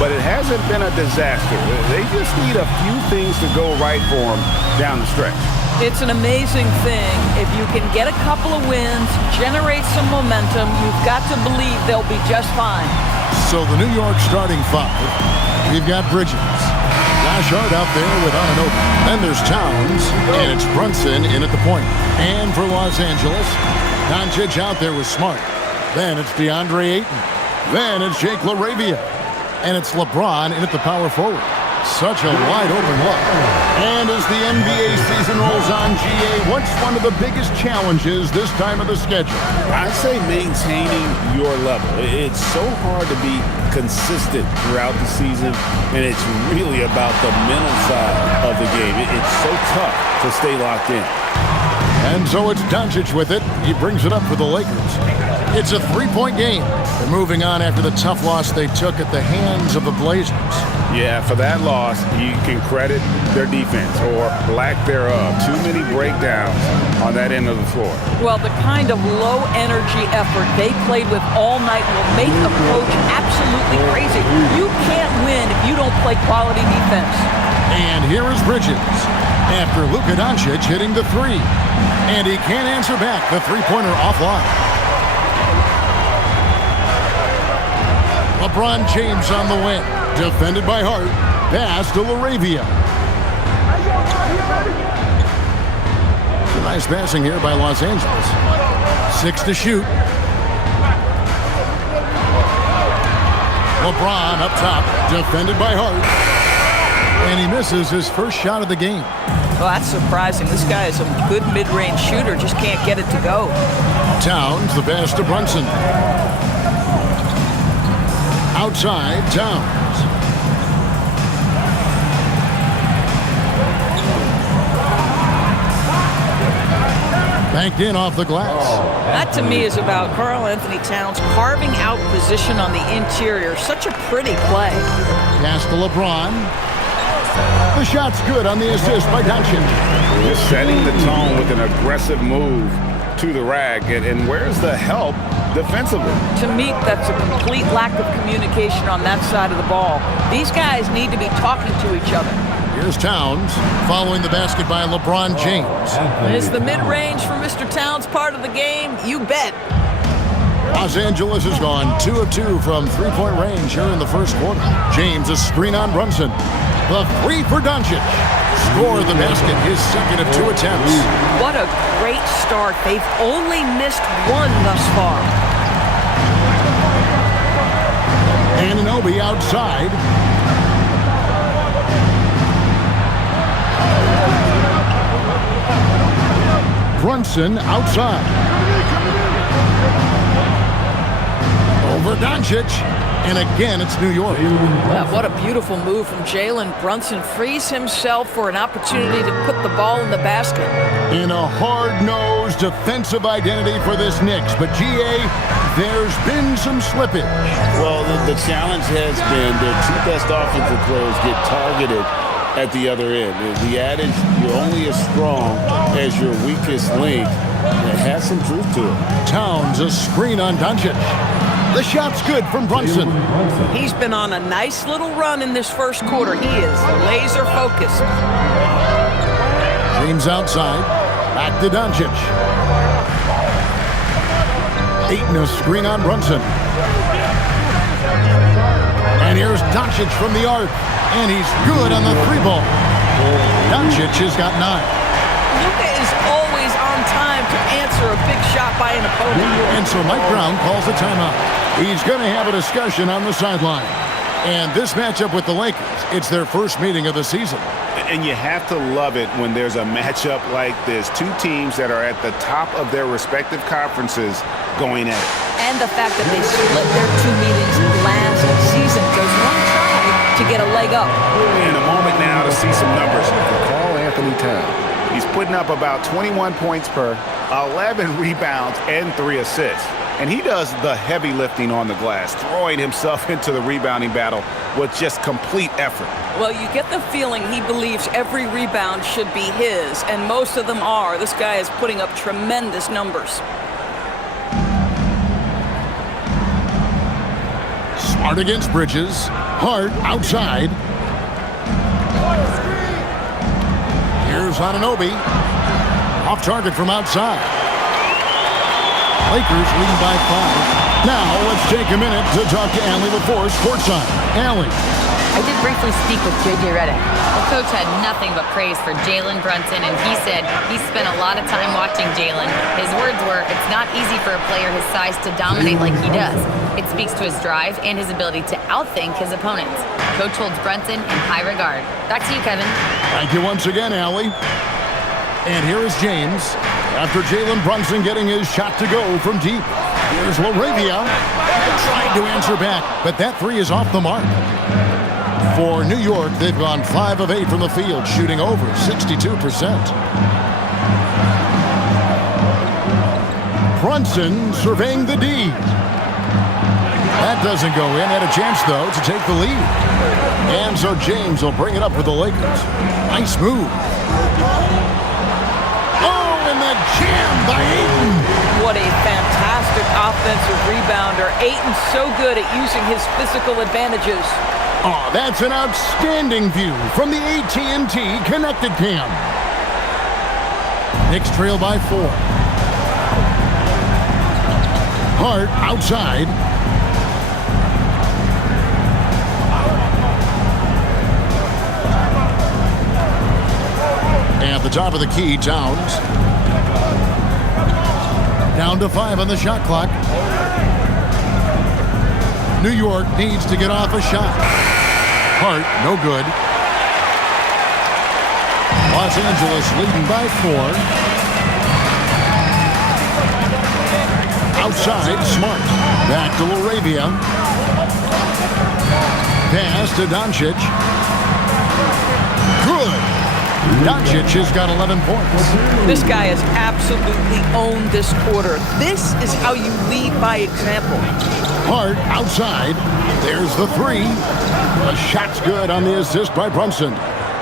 but it hasn't been a disaster. They just need a few things to go right for them down the stretch. It's an amazing thing. If you can get a couple of wins, generate some momentum, you've got to believe they'll be just fine. So the New York starting five, we've got Bridges. Josh Hart out there with Anunoby. Then there's Towns, and it's Brunson in at the point. And for Los Angeles, Doncic out there with Smart. Then it's DeAndre Ayton. Then it's Jake LaRavia. And it's LeBron in at the power forward. Such a wide open look. And as the NBA season rolls on, GA, what's one of the biggest challenges this time of the schedule? I'd say maintaining your level. It's so hard to be consistent throughout the season, and it's really about the mental side of the game. It's so tough to stay locked in. And so it's Doncic with it. He brings it up for the Lakers. It's a three-point game. They're moving on after the tough loss they took at the hands of the Blazers. Yeah, for that loss, you can credit their defense or lack thereof. Too many breakdowns on that end of the floor. Well, the kind of low-energy effort they played with all night will make a coach absolutely crazy. You can't win if you don't play quality defense. And here is Bridges after Luka Doncic hitting the three. And he can't answer back the three-pointer offline. LeBron James on the wing. Defended by Hart. Pass to LaRavia. Nice passing here by Los Angeles. 6 to shoot. LeBron up top. Defended by Hart. And he misses his first shot of the game. Well, that's surprising. This guy is a good mid-range shooter. Just can't get it to go. Towns, the pass to Brunson. Outside, Towns. Banked in off the glass. That to me is about Karl Anthony Towns carving out position on the interior. Such a pretty play. Pass to LeBron. The shot's good on the assist by Doncic. Just setting the tone with an aggressive move to the rack. And where's the help defensively? To me, that's a complete lack of communication on that side of the ball. These guys need to be talking to each other. Here's Towns following the basket by LeBron James. Is the mid-range for Mr. Towns part of the game? You bet. Los Angeles has gone 2 of 2 from three-point range here in the first quarter. James a screen on Brunson. The three for Doncic. Score the basket, his second of 2 attempts. What a great start. They've only missed one thus far. Anunoby outside. Brunson outside. Over Doncic. And again, it's New York. Yeah, what a beautiful move from Jalen Brunson. Frees himself for an opportunity to put the ball in the basket. In a hard-nosed defensive identity for this Knicks. But, GA, there's been some slippage. Well, the challenge has been their two best offensive players get targeted at the other end. The adage, you're only as strong as your weakest link, it has some truth to it. Towns a screen on Doncic. The shot's good from Brunson. He's been on a nice little run in this first quarter. He is laser focused. James outside. Back to Doncic. Ayton a screen on Brunson. And here's Doncic from the arc. And he's good on the three ball. Doncic has got 9. Luka is always on time to answer a big shot by an opponent. And so Mike Brown calls a timeout. He's going to have a discussion on the sideline. And this matchup with the Lakers, it's their first meeting of the season. And you have to love it when there's a matchup like this. Two teams that are at the top of their respective conferences going at it. And the fact that they split their 2 meetings last season. Does one try to get a leg up? In a moment now to see some numbers for Karl Anthony Towns. He's putting up about 21 points per, 11 rebounds, and 3 assists. And he does the heavy lifting on the glass, throwing himself into the rebounding battle with just complete effort. Well, you get the feeling he believes every rebound should be his, and most of them are. This guy is putting up tremendous numbers. Hart against Bridges. Hart outside. Here's Anunoby. Off target from outside. Lakers lead by 5. Now let's take a minute to talk to Allie LaForce courtside. Allie. I did briefly speak with J.J. Redick. The coach had nothing but praise for Jalen Brunson, and he said he spent a lot of time watching Jalen. His words were, it's not easy for a player his size to dominate like he does. It speaks to his drive and his ability to outthink his opponents. Coach holds Brunson in high regard. Back to you, Kevin. Thank you once again, Allie. And here is James. After Jalen Brunson getting his shot to go from deep. Here's LaRavia. Trying to answer back, but that three is off the mark. For New York, they've gone 5 of 8 from the field, shooting over 62%. Brunson surveying the D. That doesn't go in. Had a chance, though, to take the lead. And so James will bring it up for the Lakers. Nice move. Oh, and the jam by Ayton. What a fantastic offensive rebounder. Ayton's so good at using his physical advantages. Oh, that's an outstanding view from the AT&T Connected Cam. Knicks trail by 4. Hart outside. At the top of the key, Towns. Down to 5 on the shot clock. New York needs to get off a shot. Hart, no good. Los Angeles leading by 4. Outside, Smart. Back to LaRavia. Pass to Doncic. Good. Doncic has got 11 points. This guy has absolutely owned this quarter. This is how you lead by example. Hart outside. There's the 3. The shot's good on the assist by Brunson.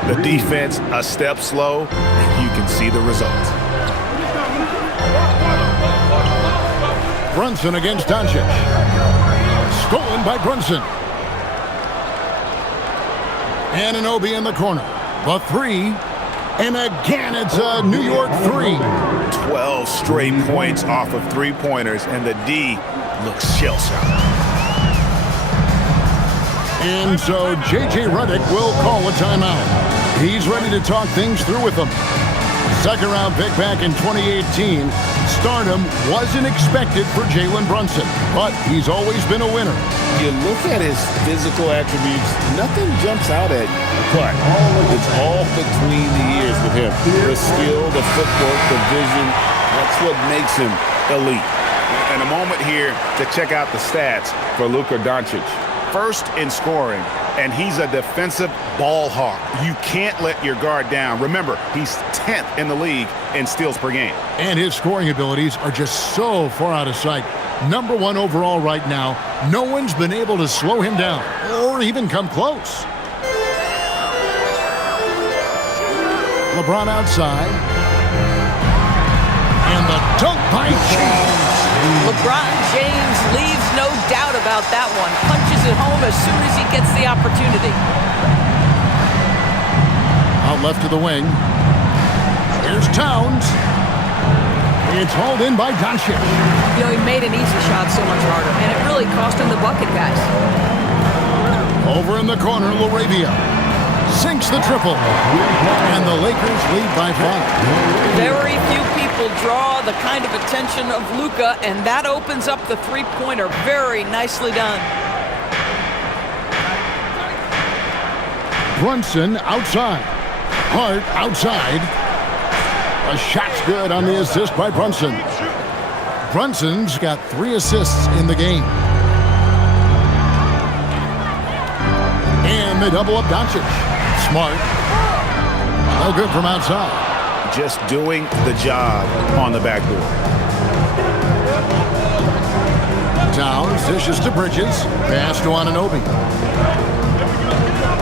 The defense a step slow, and you can see the results. Brunson against Doncic. Stolen by Brunson. Anunoby in the corner. The 3. And again, it's a New York 3. 12 straight points off of three-pointers, and the D looks shell-shocked. And so J.J. Redick will call a timeout. He's ready to talk things through with them. Second-round pick back in 2018. Stardom wasn't expected for Jalen Brunson, but he's always been a winner. You look at his physical attributes, nothing jumps out at you. But it's all between the ears with him. The skill, the footwork, the vision, that's what makes him elite. And a moment here to check out the stats for Luka Doncic. First in scoring, and he's a defensive ball hawk. You can't let your guard down. Remember, he's 10th in the league in steals per game. And his scoring abilities are just so far out of sight. Number 1 overall right now. No one's been able to slow him down or even come close. LeBron outside. And the dunk by James. LeBron James leaves no doubt about that one. Punches it home as soon as he gets the opportunity. Out left to the wing. Here's Towns. It's hauled in by Doncic. You know, he made an easy shot so much harder, and it really cost him the bucket, guys. Over in the corner, LaRavia sinks the triple. And the Lakers lead by 5. Very few people draw the kind of attention of Luka, and that opens up the three-pointer. Very nicely done. Brunson outside. Hart outside. A shot's good on the assist by Brunson. Brunson's got 3 assists in the game. And they double up Doncic. Smart. No good from outside. Just doing the job on the backboard. Towns dishes to Bridges. Pass to Anunoby.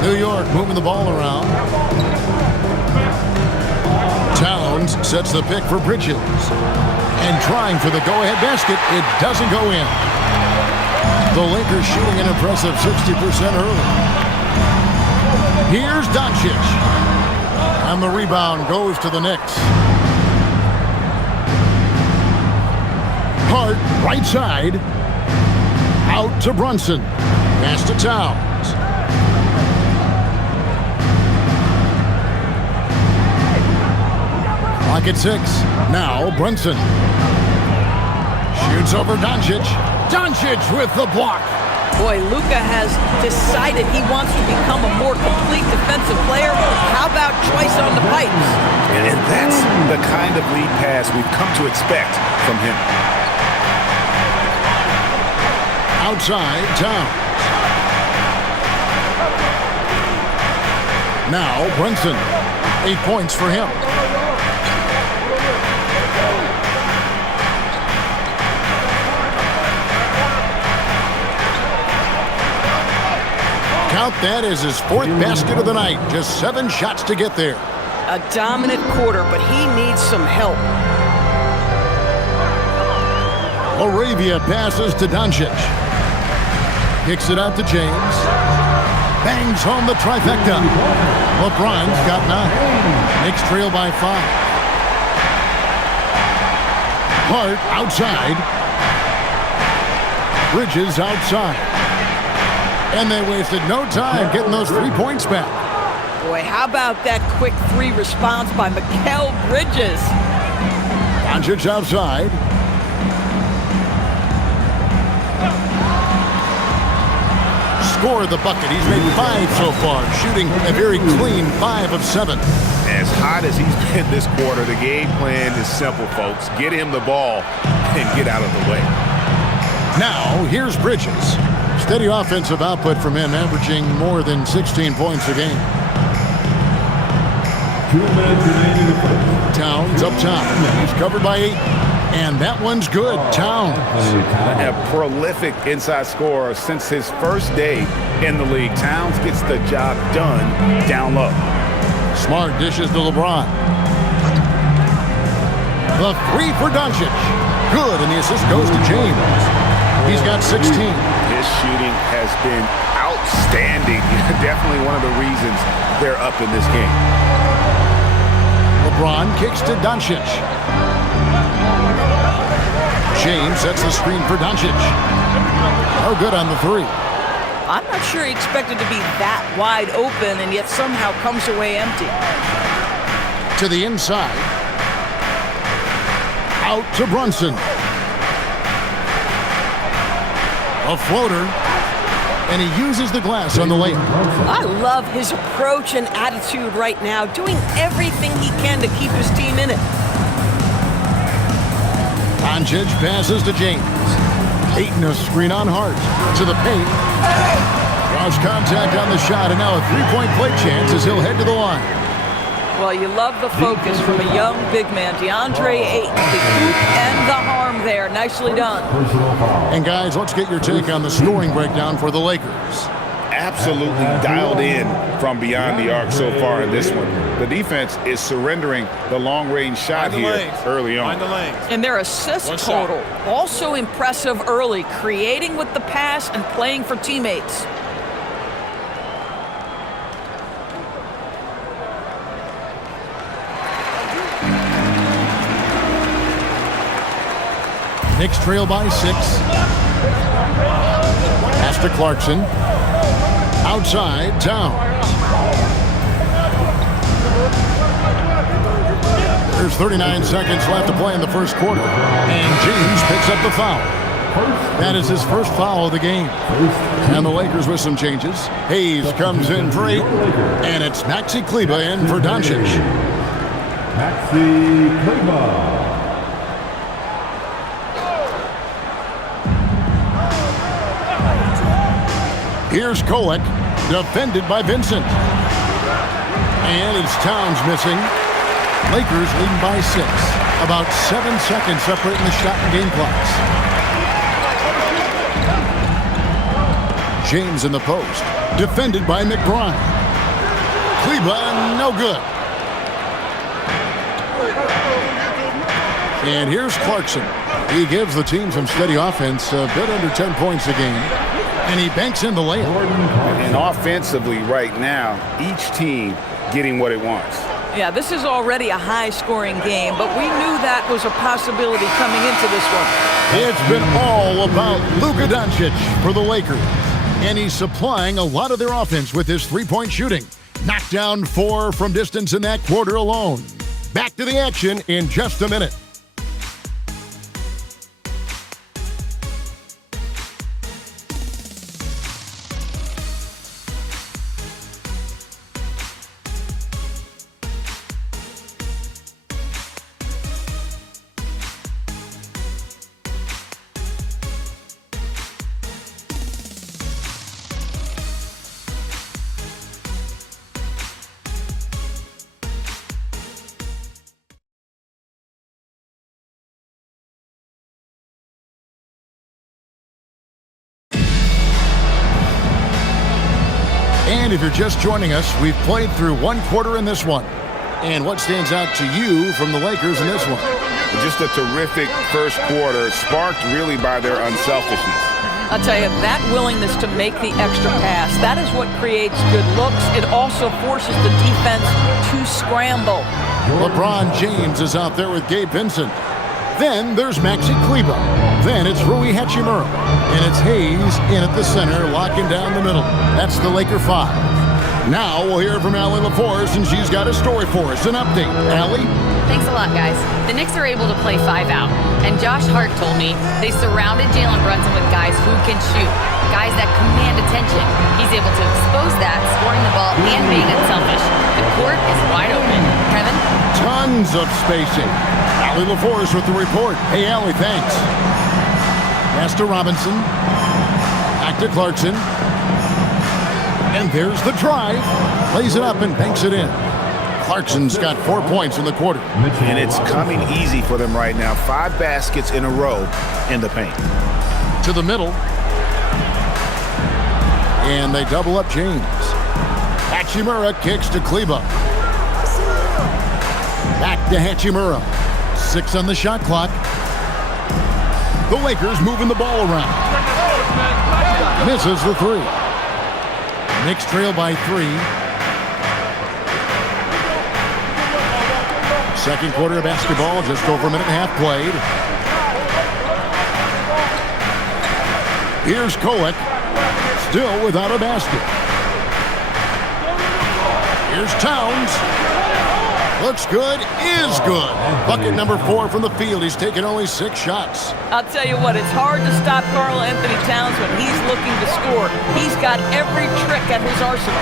New York moving the ball around. Towns sets the pick for Bridges. And trying for the go-ahead basket. It doesn't go in. The Lakers shooting an impressive 60% early. Here's Doncic. And the rebound goes to the Knicks. Hart, right side. Out to Brunson. Pass to Towns. Clock at 6. Now Brunson. Shoots over Doncic. Doncic with the block. Boy, Luka has decided he wants to become a more complete defensive player. How about choice on the pipes? And that's the kind of lead pass we've come to expect from him. Outside, Towns. Now Brunson. 8 points for him. Count that as his 4th basket of the night. Just 7 shots to get there. A dominant quarter, but he needs some help. Laravia passes to Doncic. Kicks it out to James. Bangs home the trifecta. LeBron's got 9. Knicks trail by 5. Hart outside. Bridges outside. And they wasted no time getting those 3 points back. Boy, how about that quick 3 response by Mikal Bridges? Doncic outside. Scored the bucket. He's made 5 so far, shooting a very clean 5 of 7. As hot as he's been this quarter, the game plan is simple, folks. Get him the ball and get out of the way. Now, here's Bridges. Steady offensive output from him, averaging more than 16 points a game. 2 minutes remaining in the first. Towns up top. He's covered by 8. And that one's good. Towns. A prolific inside scorer since his first day in the league. Towns gets the job done down low. Smart dishes to LeBron. The 3 for Doncic. Good, and the assist goes to James. He's got 16. His shooting has been outstanding. Definitely one of the reasons they're up in this game. LeBron kicks to Doncic. James sets the screen for Doncic. Oh, good on the 3. I'm not sure he expected to be that wide open and yet somehow comes away empty. To the inside. Out to Brunson. A floater. And he uses the glass on the layup. I love his approach and attitude right now, doing everything he can to keep his team in it. Doncic passes to James. Ayton a screen on Hart. To the paint. Draws contact on the shot, and now a 3-point play chance as he'll head to the line. Well, you love the focus from a young big man, DeAndre Ayton. The youth and the harm there. Nicely done. And guys, let's get your take on the scoring breakdown for the Lakers. Absolutely dialed in from beyond the arc so far in this one. The defense is surrendering the long-range shot here early on. And their assist total, also impressive early, creating with the pass and playing for teammates. Knicks trail by 6. Pass to Clarkson. Outside, Towns. There's 39 seconds left to play in the first quarter. And James picks up the foul. That is his first foul of the game. And the Lakers with some changes. Hayes comes in for 8. And it's Maxi Kleber in for Doncic. Maxi Kleber. Here's Kolek, defended by Vincent. And it's Towns missing. Lakers leading by 6. About 7 seconds separating the shot and game clocks. James in the post, defended by McBride. Kleber, no good. And here's Clarkson. He gives the team some steady offense, a bit under 10 points a game. And he banks in the layup. And offensively right now, each team getting what it wants. Yeah, this is already a high-scoring game, but we knew that was a possibility coming into this one. It's been all about Luka Doncic for the Lakers. And he's supplying a lot of their offense with his three-point shooting. Knocked down 4 from distance in that quarter alone. Back to the action in just a minute. And if you're just joining us, we've played through one quarter in this one. And what stands out to you from the Lakers in this one? Just a terrific first quarter, sparked really by their unselfishness. I'll tell you, that willingness to make the extra pass, that is what creates good looks. It also forces the defense to scramble. LeBron James is out there with Gabe Vincent. Then there's Maxi Kleber. Then it's Rui Hachimura. And it's Hayes in at the center, locking down the middle. That's the Laker 5. Now we'll hear from Allie LaForce, and she's got a story for us. An update. Allie? Thanks a lot, guys. The Knicks are able to play 5 out. And Josh Hart told me they surrounded Jalen Brunson with guys who can shoot, guys that command attention. He's able to expose that, scoring the ball and being unselfish. The court is wide open. Kevin? Tons of spacing. Allie LaForce with the report. Hey, Allie, thanks. Pass to Robinson. Back to Clarkson. And there's the drive. Plays it up and banks it in. Clarkson's got 4 points in the quarter. And it's coming easy for them right now. 5 baskets in a row in the paint. To the middle. And they double up James. Hachimura kicks to Kleber. Back to Hachimura. 6 on the shot clock. The Lakers moving the ball around. Misses the 3. Knicks trail by 3. Second quarter of basketball, just over a minute and a half played. Here's Kolek, still without a basket. Here's Towns. Looks good, is good. Bucket number 4 from the field. He's taken only 6 shots. I'll tell you what, it's hard to stop Karl Anthony Towns when he's looking to score. He's got every trick at his arsenal.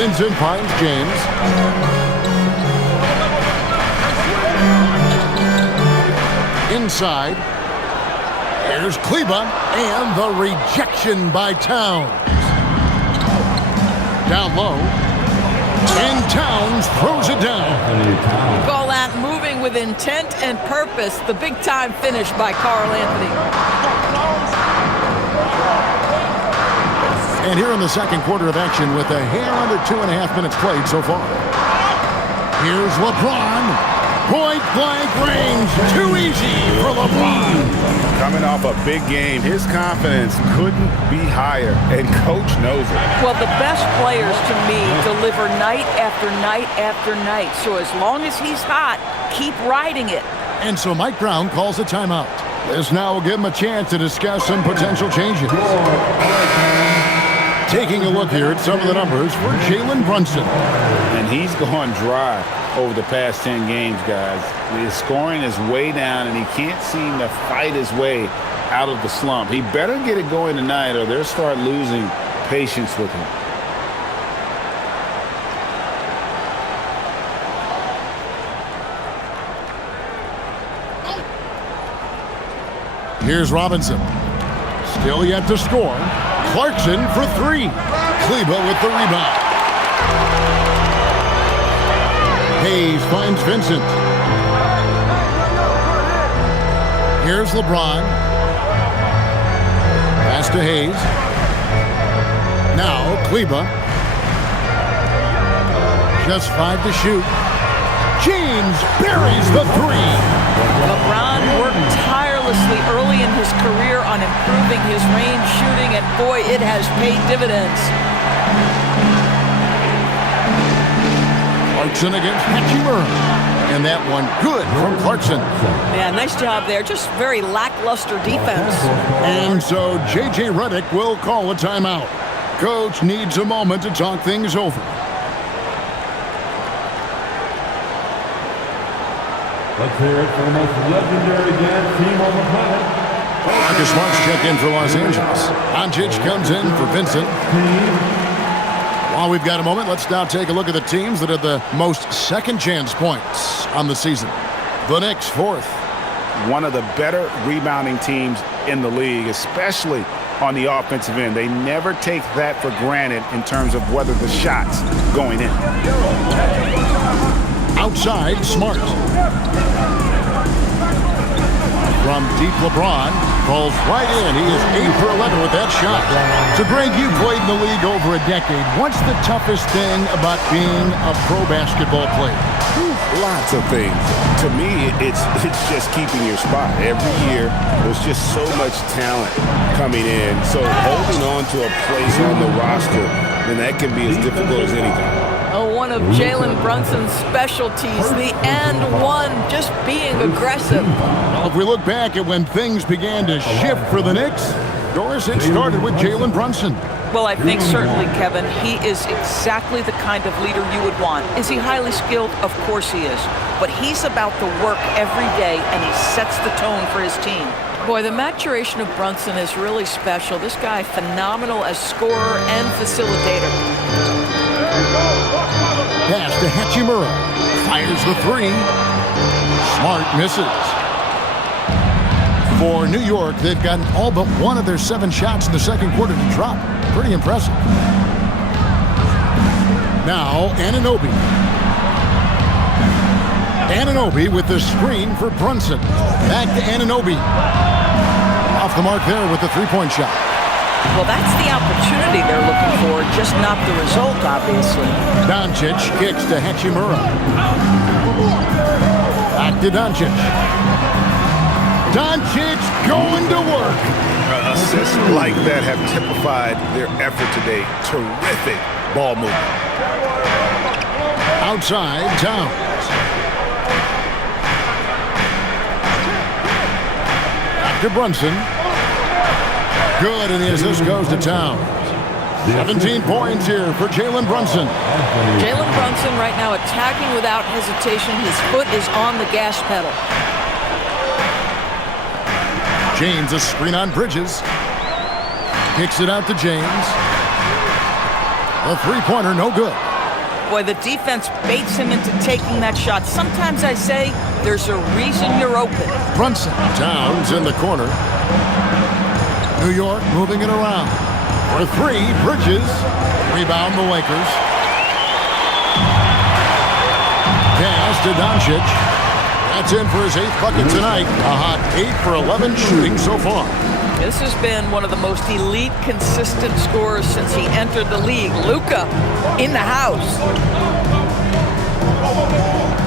Vincent finds James. Inside. Here's Kleber, and the rejection by Towns. Down low. And Towns throws it down. Call that moving with intent and purpose. The big-time finish by Karl Anthony. And here in the second quarter of action with a hair under 2.5 minutes played so far. Here's LeBron. Point-blank range. Too easy for LeBron. Coming off a big game, his confidence couldn't be higher, and Coach knows it. Well, the best players, to me, deliver night after night after night. So as long as he's hot, keep riding it. And so Mike Brown calls a timeout. This now will give him a chance to discuss some potential changes. Taking a look here at some of the numbers for Jalen Brunson. And he's gone dry over the past 10 games, guys. His scoring is way down, and he can't seem to fight his way out of the slump. He better get it going tonight, or they'll start losing patience with him. Here's Robinson. Still yet to score. Clarkson for 3. Kleber with the rebound. Hayes finds Vincent. Here's LeBron. Pass to Hayes. Now Kleber. Just 5 to shoot. James buries the three. LeBron worked tirelessly early in his career on improving his range shooting, and boy, it has paid dividends. Clarkson against Hachimura. And that one good from Clarkson. Man, nice job there. Just very lackluster defense. And so J.J. Redick will call a timeout. Coach needs a moment to talk things over. Let's hear it for the most legendary dance team on the planet. Marcus Smart's check in for Los Angeles. Doncic comes in for Vincent. While we've got a moment, let's now take a look at the teams that had the most second-chance points on the season. The Knicks, fourth. One of the better rebounding teams in the league, especially on the offensive end. They never take that for granted in terms of whether the shot's going in. Outside, Smart. From deep, LeBron falls right in. He is 8 for 11 with that shot. So, Greg, you played in the league over a decade. What's the toughest thing about being a pro basketball player? Lots of things. To me, it's just keeping your spot. Every year, there's just so much talent coming in. So holding on to a place on the roster, then that can be as difficult as anything. One of Jalen Brunson's specialties, the and one, just being aggressive. Well, if we look back at when things began to shift for the Knicks, Doris, it started with Jalen Brunson. Well, I think certainly, Kevin, he is exactly the kind of leader you would want. Is he highly skilled? Of course he is. But he's about the work every day, and he sets the tone for his team. Boy, the maturation of Brunson is really special. This guy, phenomenal as scorer and facilitator. Pass to Hachimura. Fires the three. Smart misses. For New York, they've gotten all but one of their 7 shots in the second quarter to drop. Pretty impressive. Now, Anunoby. Anunoby with the screen for Brunson. Back to Anunoby. Off the mark there with the three-point shot. Well, that's the opportunity they're looking for, just not the result, obviously. Doncic kicks to Hachimura. Back to Doncic. Doncic going to work. Assists like that have typified their effort today. Terrific ball movement. Outside, Towns. Back to Brunson. Good, and the assist goes to Towns. 17 points here for Jalen Brunson. Jalen Brunson right now attacking without hesitation. His foot is on the gas pedal. James, a screen on Bridges. Kicks it out to James. A three-pointer, no good. Boy, the defense baits him into taking that shot. Sometimes I say there's a reason you're open. Brunson. Towns in the corner. New York moving it around. For three, Bridges. Rebound the Lakers. Pass to Doncic. That's in for his 8th bucket tonight. A hot 8 for 11 shooting so far. This has been one of the most elite, consistent scorers since he entered the league. Luka in the house.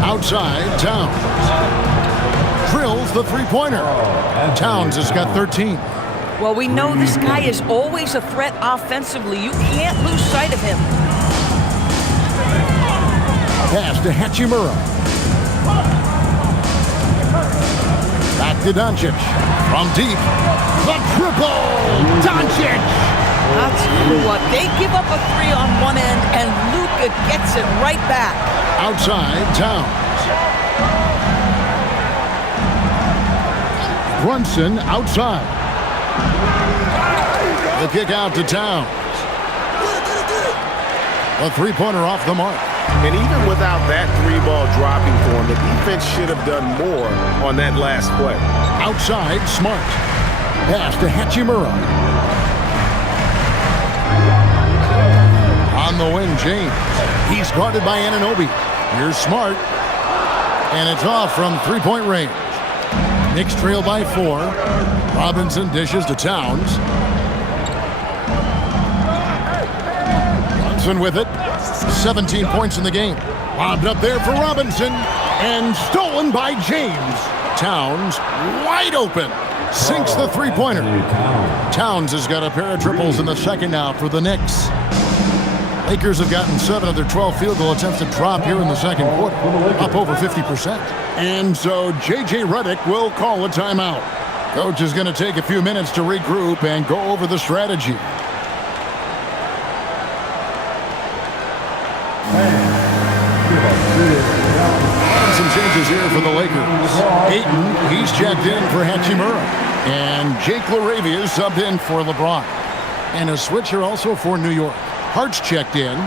Outside, Towns. Drills the three-pointer. Towns has got 13. Well, we know this guy is always a threat offensively. You can't lose sight of him. Pass to Hachimura. Back to Doncic. From deep. The triple! Doncic! I'll tell you what, they give up a 3 on one end, and Luka gets it right back. Outside, Towns. Brunson outside. The kick out to Towns. A three-pointer off the mark. And even without that 3-ball dropping for him, the defense should have done more on that last play. Outside, Smart. Pass to Hachimura. On the wing, James. He's guarded by Anunoby. Here's Smart. And it's off from three-point range. Knicks trail by 4. Robinson dishes to Towns. Brunson with it. 17 points in the game. Lobbed up there for Robinson. And stolen by James. Towns wide open. Sinks the three-pointer. Towns has got a pair of triples in the second now for the Knicks. Lakers have gotten 7 of their 12 field goal attempts to drop here in the second quarter, up over 50%. And so J.J. Redick will call a timeout. Coach is going to take a few minutes to regroup and go over the strategy. Some changes here for the Lakers. Ayton, he's checked in for Hachimura. And Jake LaRavia is subbed in for LeBron. And a switcher also for New York. Hart's checked in.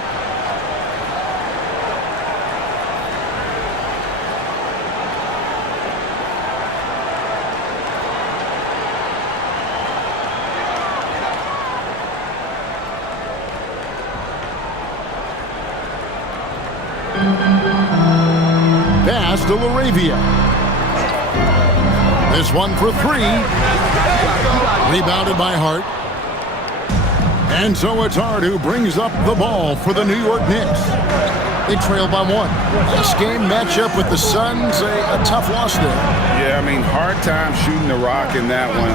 Pass to LaRavia. This one for 3. Rebounded by Hart. And so it's Hart who brings up the ball for the New York Knicks. They trail by 1. This game matchup with the Suns, a tough loss there. Yeah, I mean, hard time shooting the rock in that one.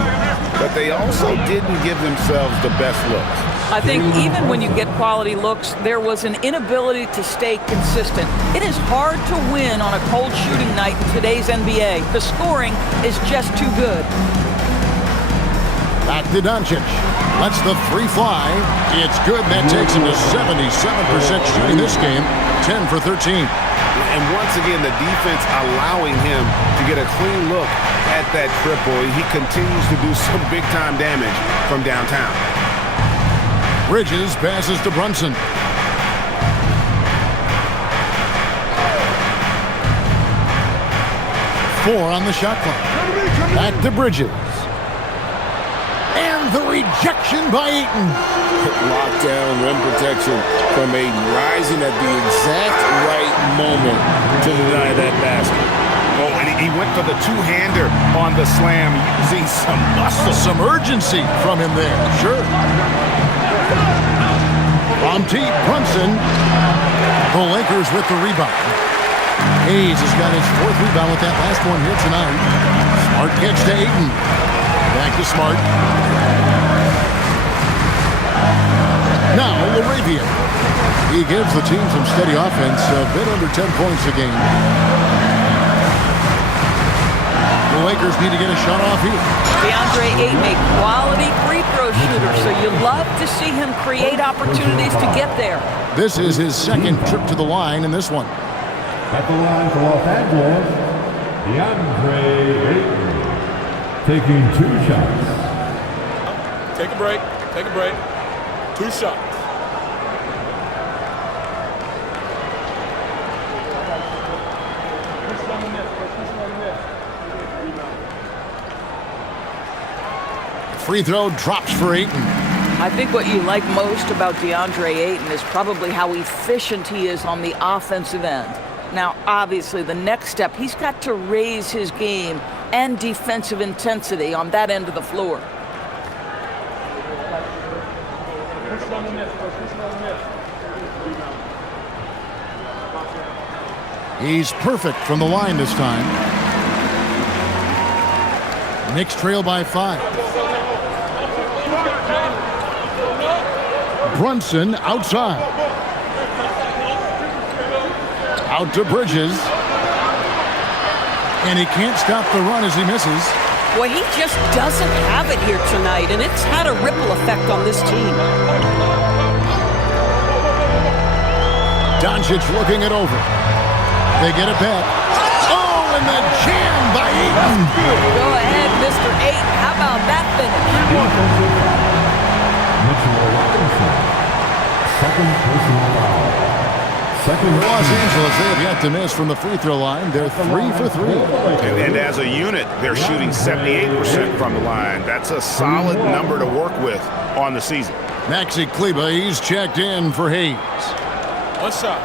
But they also didn't give themselves the best looks. I think even when you get quality looks, there was an inability to stay consistent. It is hard to win on a cold shooting night in today's NBA. The scoring is just too good. Back to Doncic. Lets the 3 fly. It's good. That takes him to 77% shooting this game. 10 for 13. And once again, the defense allowing him to get a clean look at that triple. He continues to do some big-time damage from downtown. Bridges passes to Brunson. Four on the shot clock. Back to Bridges. And the rejection by Ayton. Lockdown rim protection from Ayton, rising at the exact right moment to deny that basket. Oh, and he went for the two-hander on the slam, using some muscle. Some urgency from him there. Sure. From T. Brunson. The Lakers with the rebound. Hayes has got his 4th rebound with that last one here tonight. Smart catch to Ayton. Back to Smart. Now LaRavia. He gives the team some steady offense, a bit under 10 points a game. The Lakers need to get a shot off here. DeAndre Ayton, a quality free throw shooter, so you love to see him create opportunities to get there. This is his 2nd trip to the line in this one. At the line for Los Angeles, DeAndre Ayton, taking 2 shots. Take a break. Take a break. 2 shots. Free throw drops for Ayton. I think what you like most about DeAndre Ayton is probably how efficient he is on the offensive end. Now, obviously, the next step, he's got to raise his game and defensive intensity on that end of the floor. He's perfect from the line this time. Knicks trail by 5. Brunson outside. Out to Bridges. And he can't stop the run as he misses. Boy, he just doesn't have it here tonight, and it's had a ripple effect on this team. Doncic looking it over. They get it back. Oh, and the jam by Ayton. Go ahead, Mr. Ayton. How about that finish? Mitchell Robinson, 2nd personal foul. Los Angeles, they have yet to miss from the free throw line. They're 3 for 3. And as a unit, they're shooting 78% from the line. That's a solid number to work with on the season. Maxi Kleber, he's checked in for Hayes. 1 shot.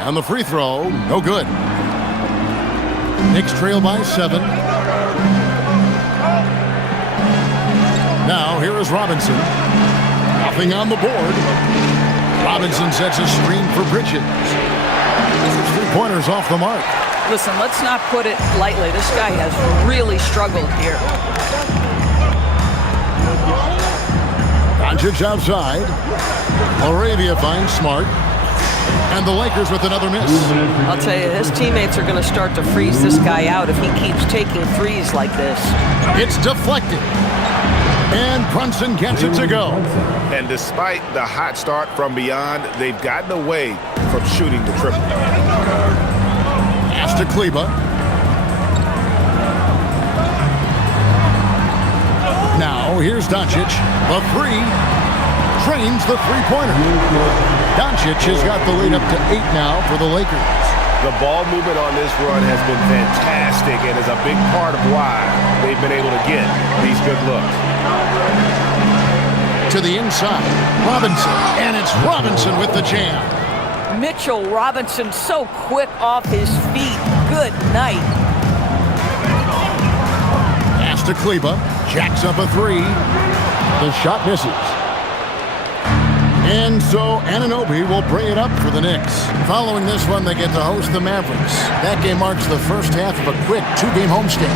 On the free throw, no good. Knicks trail by 7. Now here is Robinson. Nothing on the board. Robinson sets a screen for Bridges. Three-pointers off the mark. Listen, let's not put it lightly. This guy has really struggled here. Doncic outside. Moravia finds Smart. And the Lakers with another miss. I'll tell you, his teammates are going to start to freeze this guy out if he keeps taking threes like this. It's deflected. And Brunson gets it to go. And despite the hot start from beyond, they've gotten away from shooting the triple. Pass to Kleba. Now here's Doncic. The three. Drains the three-pointer. Doncic has got the lead up to 8 now for the Lakers. The ball movement on this run has been fantastic and is a big part of why they've been able to get these good looks. To the inside, Robinson, and it's Robinson with the jam. Mitchell Robinson so quick off his feet. Good night. Pass to Kleba, jacks up a three. The shot misses. And so Anunoby will bring it up for the Knicks. Following this one, they get to host the Mavericks. That game marks the first half of a quick 2-game homestand.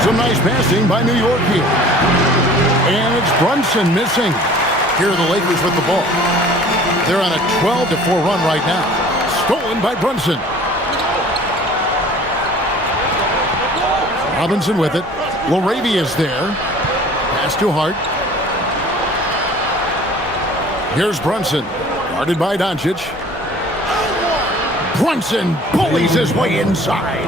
Some nice passing by New York here. And it's Brunson missing. Here are the Lakers with the ball. They're on a 12-4 run right now. Stolen by Brunson. Robinson with it. Laravia's there. Pass to Hart. Here's Brunson, guarded by Doncic. Brunson bullies his way inside.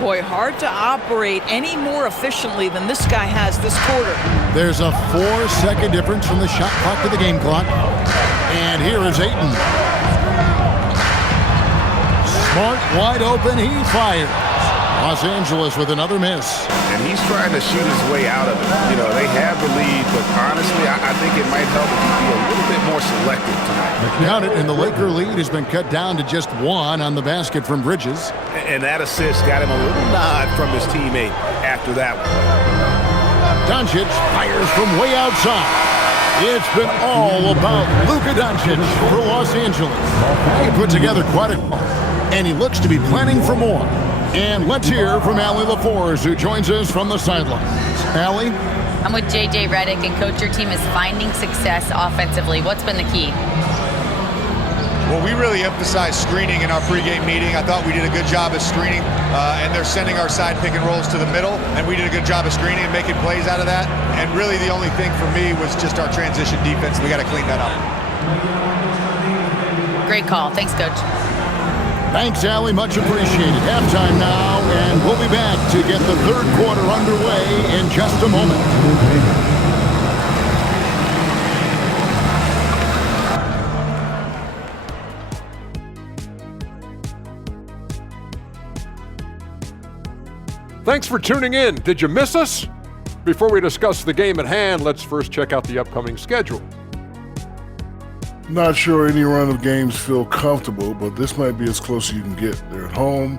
Boy, hard to operate any more efficiently than this guy has this quarter. There's a 4-second difference from the shot clock to the game clock. And here is Ayton. Smart, wide open, he fires. Los Angeles with another miss. And he's trying to shoot his way out of it. You know, they have the lead, but honestly, I think it might help if he be a little bit more selective tonight. Count it, and the Laker lead has been cut down to just 1 on the basket from Bridges. And that assist got him a little nod from his teammate after that one. Doncic fires from way outside. It's been all about Luka Doncic for Los Angeles. He put together quite a goal, and he looks to be planning for more. And let's hear from Allie LaForce, who joins us from the sidelines. Allie? I'm with JJ Redick, and coach, your team is finding success offensively. What's been the key? Well, we really emphasized screening in our pregame meeting. I thought we did a good job of screening, and they're sending our side pick and rolls to the middle, and we did a good job of screening and making plays out of that. And really the only thing for me was just our transition defense. We got to clean that up. Great call. Thanks, coach. Thanks, Allie. Much appreciated. Halftime now, and we'll be back to get the third quarter underway in just a moment. Thanks for tuning in. Did you miss us? Before we discuss the game at hand, let's first check out the upcoming schedule. Not sure any run of games feel comfortable, but this might be as close as you can get. They're at home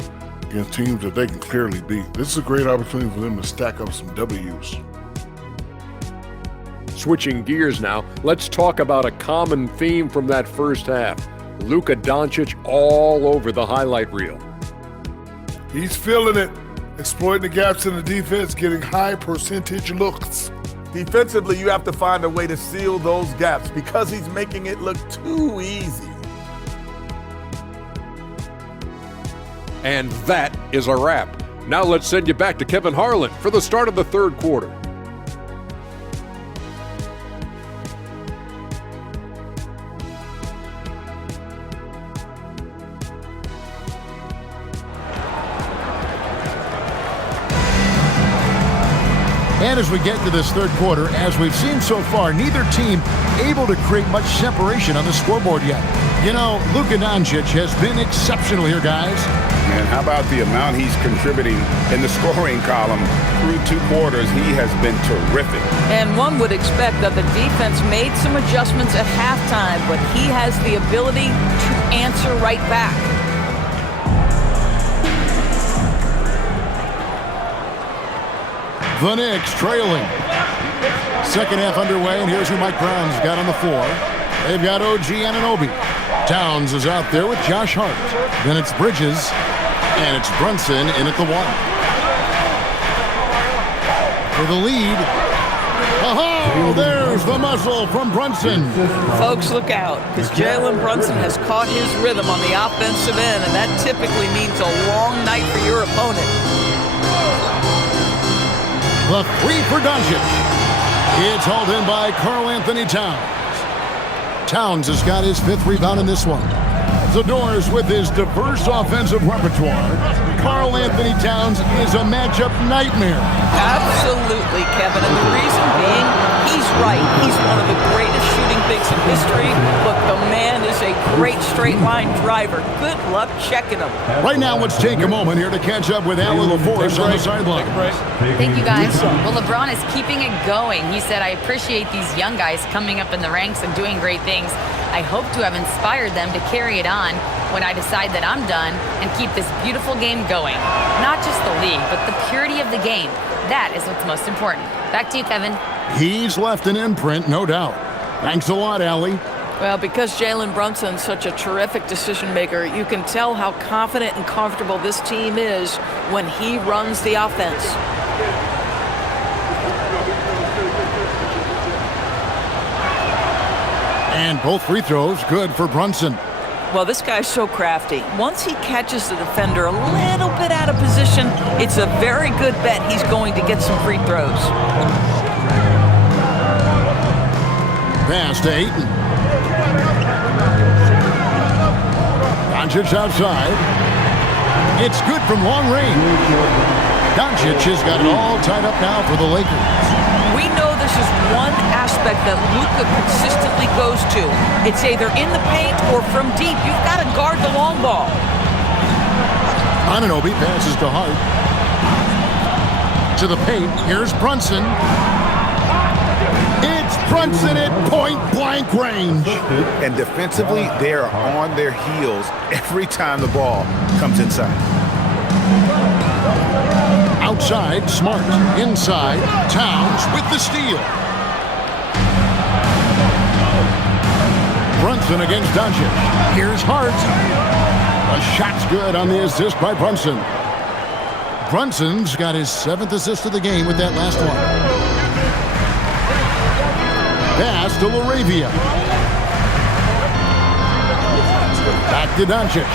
against teams that they can clearly beat. This is a great opportunity for them to stack up some W's. Switching gears now, let's talk about a common theme from that first half. Luka Doncic all over the highlight reel. He's feeling it, exploiting the gaps in the defense, getting high percentage looks. Defensively, you have to find a way to seal those gaps because he's making it look too easy. And that is a wrap. Now let's send you back to Kevin Harlan for the start of the third quarter. And as we get to this third quarter, as we've seen so far, neither team able to create much separation on the scoreboard yet. You know, Luka Doncic has been exceptional here, guys. And how about the amount he's contributing in the scoring column through 2 quarters? He has been terrific. And one would expect that the defense made some adjustments at halftime, but he has the ability to answer right back. The Knicks trailing. Second half underway, and here's who Mike Brown's got on the floor. They've got OG Anunoby. Towns is out there with Josh Hart. Then it's Bridges, and it's Brunson in at the 1. For the lead. Oh, there's the muscle from Brunson. Folks, look out, because Jalen Brunson has caught his rhythm on the offensive end, and that typically means a long night for your opponent. The 3 for Doncic. It's hauled in by Karl Anthony Towns. Towns has got his 5th rebound in this one. The Doors with his diverse offensive repertoire. Karl Anthony Towns is a matchup nightmare. Absolutely, Kevin. And the reason being, he's right. He's one of the greatest shooting bigs in history. Look, the man is a great straight-line driver. Good luck checking him. Right now, let's take a moment here to catch up with Allie LaForce on the sideline. Thank you, guys. Well, LeBron is keeping it going. He said, I appreciate these young guys coming up in the ranks and doing great things. I hope to have inspired them to carry it on when I decide that I'm done and keep this beautiful game going. Not just the league, but the purity of the game. That is what's most important. Back to you, Kevin. He's left an imprint, no doubt. Thanks a lot, Allie. Well, because Jalen Brunson's such a terrific decision maker, you can tell how confident and comfortable this team is when he runs the offense. And both free throws good for Brunson. Well, this guy's so crafty. Once he catches the defender a little bit out of position, it's a very good bet he's going to get some free throws. Pass to Ayton. Doncic outside. It's good from long range. Doncic has got it all tied up now for the Lakers. We know this is one aspect that Luka consistently goes to. It's either in the paint or from deep. You've got to guard the long ball. Anunoby passes to Hart. To the paint. Here's Brunson. It's Brunson at point-blank range. And defensively, they are on their heels every time the ball comes inside. Outside, Smart. Inside, Towns with the steal. Brunson against Doncic. Here's Hart. A shot's good on the assist by Brunson. Brunson's got his 7th assist of the game with that last one. Pass to LaRavia. Back to Doncic.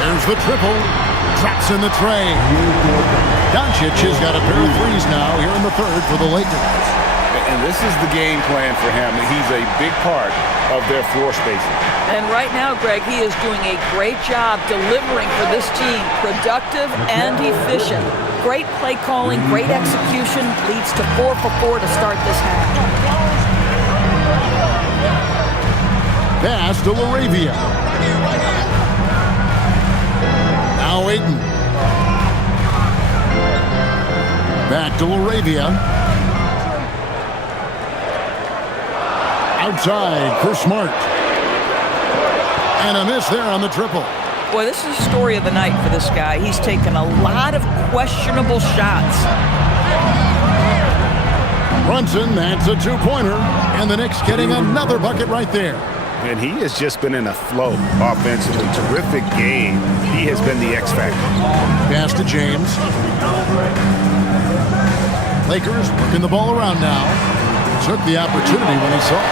There's the triple. Traps in the tray. Doncic has got a pair of threes now here in the 3rd for the Lakers. And this is the game plan for him. He's a big part of their floor spacing. And right now, Greg, he is doing a great job delivering for this team. Productive and efficient. Great play calling, great execution. Leads to 4 for 4 to start this half. Pass to LaRavia. Now Ayton. Back to LaRavia. Outside for Smart. And a miss there on the triple. Boy, this is the story of the night for this guy. He's taken a lot of questionable shots. Brunson, that's a 2-pointer. And the Knicks getting another bucket right there. And he has just been in a flow offensively. Terrific game. He has been the X factor. Pass to James. Lakers working the ball around now. Took the opportunity when he saw it.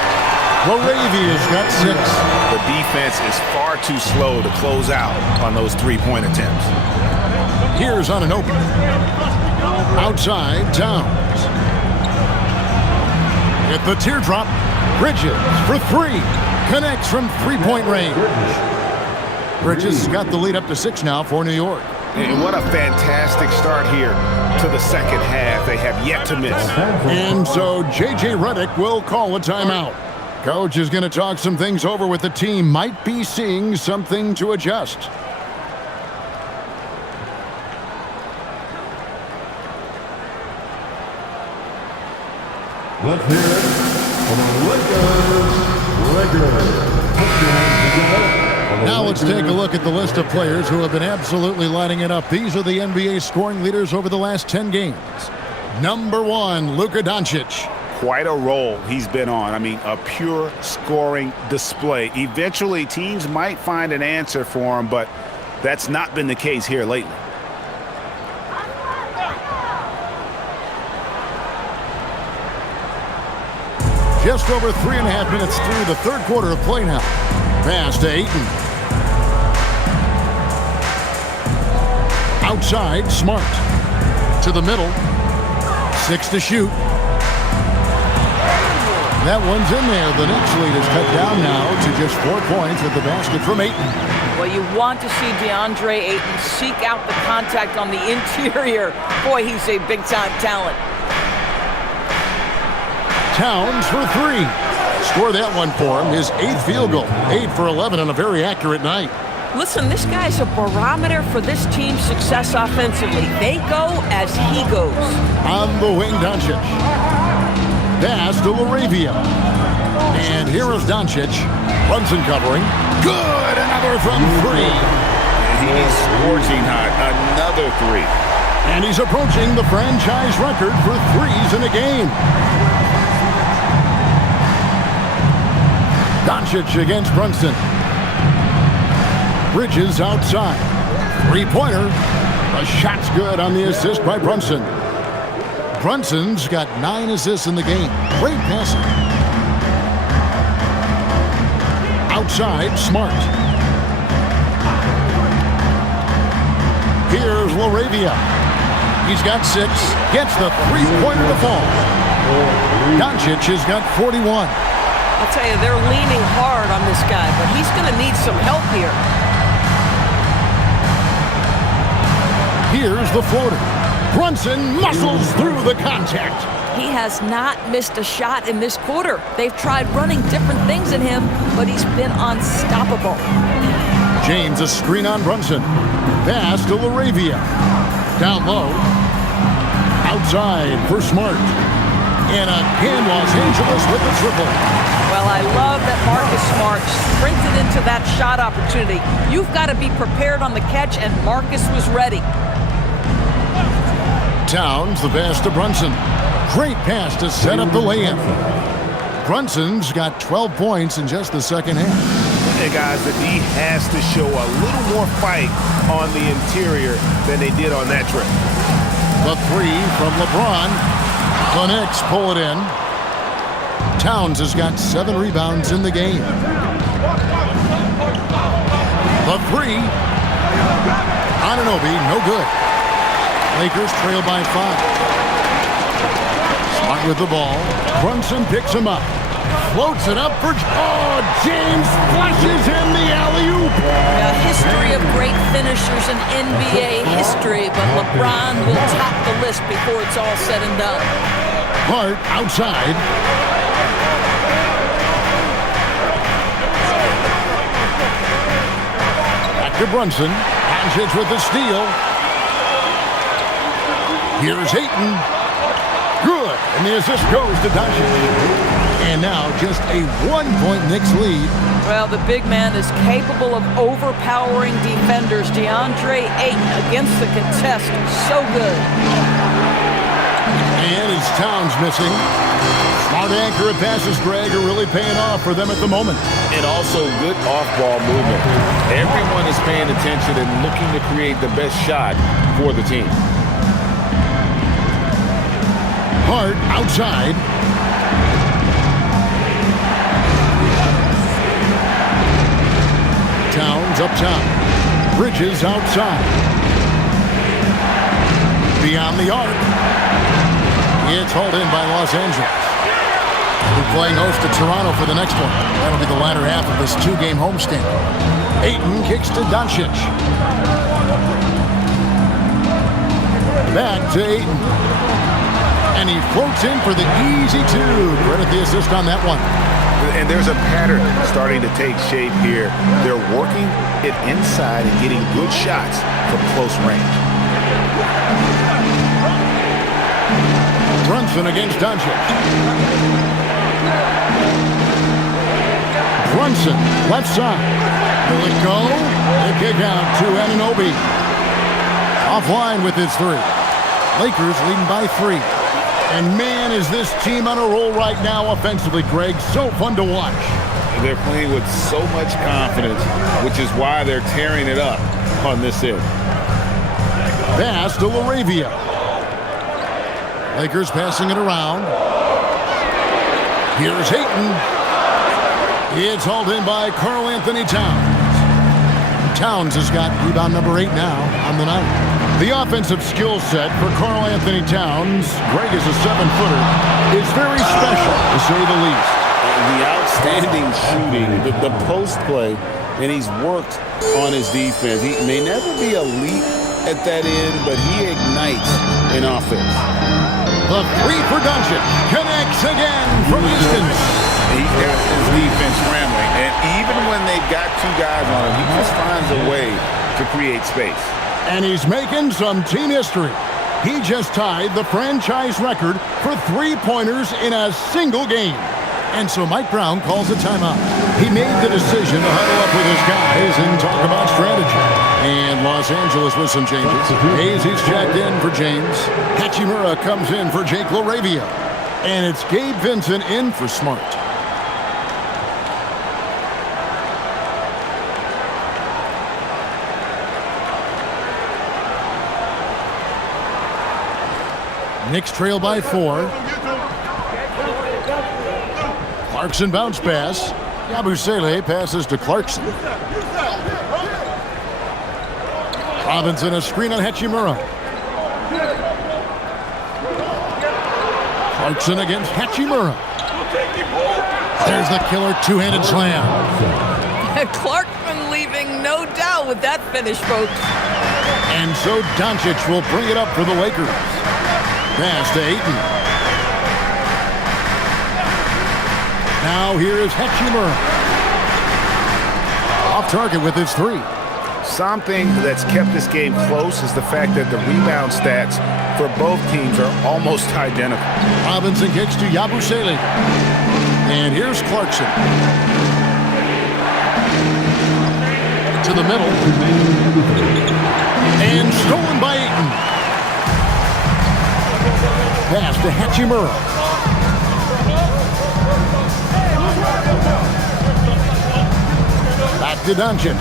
LaRavia's got 6. The defense is far too slow to close out on those 3-point attempts. Here's Anunoby. Outside, Towns. At the teardrop, Bridges for 3. Connects from 3-point range. Bridges got the lead up to 6 now for New York. And what a fantastic start here to the second half. They have yet to miss. And so J.J. Redick will call a timeout. Coach is going to talk some things over with the team. Might be seeing something to adjust. Let's hear it for the Lakers. Now let's take a look at the list of players who have been absolutely lighting it up. These are the NBA scoring leaders over the last 10 games. Number 1, Luka Doncic. Quite a role he's been on. I mean, a pure scoring display. Eventually, teams might find an answer for him, but that's not been the case here lately. Just over 3.5 minutes through the third quarter of play now. Pass to Ayton. Outside, Smart. To the middle. 6 to shoot. That one's in there. The Knicks lead is cut down now to just 4 points with the basket from Ayton. Well, you want to see DeAndre Ayton seek out the contact on the interior. Boy, he's a big-time talent. Towns for 3. Score that one for him. His 8th field goal. 8 for 11 on a very accurate night. Listen, this guy's a barometer for this team's success offensively. They go as he goes. On the wing, Doncic. Pass to Laravia. And here is Doncic. Brunson covering. Good! Another from 3. He's scorching hot. Another 3. And he's approaching the franchise record for threes in a game. Doncic against Brunson. Bridges outside. 3-pointer. The shot's good on the assist by Brunson. Brunson's got 9 assists in the game. Great passing. Outside, Smart. Here's Laravia. He's got 6. Gets the 3-pointer to fall. Doncic has got 41. I'll tell you, they're leaning hard on this guy, but he's going to need some help here. Here's the floater. Brunson muscles through the contact. He has not missed a shot in this quarter. They've tried running different things at him, but he's been unstoppable. James a screen on Brunson. Pass to Laravia. Down low. Outside for Smart. And again, Los Angeles with the triple. Well, I love that Marcus Smart sprinted into that shot opportunity. You've got to be prepared on the catch, and Marcus was ready. Towns, the pass to Brunson. Great pass to set up the layup. Brunson's got 12 points in just the second half. And guys, the D has to show a little more fight on the interior than they did on that trip. The 3 from LeBron. The Knicks pull it in. Towns has got 7 rebounds in the game. The 3. Anunoby, no good. Lakers trail by 5. Smart with the ball. Brunson picks him up. Floats it up for... Oh, James flushes in the alley-oop. A history of great finishers in NBA history, but LeBron will top the list before it's all said and done. Hart outside. Back to Brunson. Doncic with the steal. Here's Ayton. Good. And the assist goes to Doncic. And now just a 1-point Knicks lead. Well, the big man is capable of overpowering defenders. DeAndre Ayton against the contest. So good. And it's Towns missing. Smart accurate passes, Greg, are really paying off for them at the moment. And also good off-ball movement. Everyone is paying attention and looking to create the best shot for the team. Hart outside. Towns up top. Bridges outside. Beyond the arc. It's hauled in by Los Angeles. We're playing host to Toronto for the next one. That'll be the latter half of this 2-game homestand. Ayton kicks to Doncic. Back to Ayton. And he floats in for the easy 2. Credit the assist on that one. And there's a pattern starting to take shape here. They're working it inside and getting good shots from close range. Brunson against Doncic. Brunson, left side. Will it go? The kick out to Anunoby. Offline with his 3. Lakers leading by 3. And man, is this team on a roll right now offensively, Greg. So fun to watch. They're playing with so much confidence, which is why they're tearing it up on this end. Pass to LaRavia. Lakers passing it around. Here's Ayton. It's hauled in by Karl Anthony Towns. Towns has got rebound number 8 now on the night. The offensive skill set for Karl Anthony Towns, Greg is a 7-footer, is very special, to say the least. The outstanding shooting, the post play, and he's worked on his defense. He may never be elite at that end, but he ignites in offense. The three for Doncic connects again from distance. He's got his defense scrambling, and even when they've got 2 guys on him, he just finds a way to create space. And he's making some team history. He just tied the franchise record for 3-pointers in a single game. And so Mike Brown calls a timeout. He made the decision to huddle up with his guys and talk about strategy. And Los Angeles with some changes. Hayes, he's checked in for James. Hachimura comes in for Jake LaRavia. And it's Gabe Vincent in for Smart. Knicks trail by 4. Clarkson bounce pass. Yabusele passes to Clarkson. Robinson a screen on Hachimura. Clarkson against Hachimura. There's the killer two-handed slam. Clarkson leaving no doubt with that finish, folks. And so Doncic will bring it up for the Lakers. Pass to Ayton. Now here is Hachimura. Off target with his 3. Something that's kept this game close is the fact that the rebound stats for both teams are almost identical. Robinson kicks to Yabusele. And here's Clarkson. To the middle. And stolen by Ayton. Pass to Hachimura. Back to Doncic.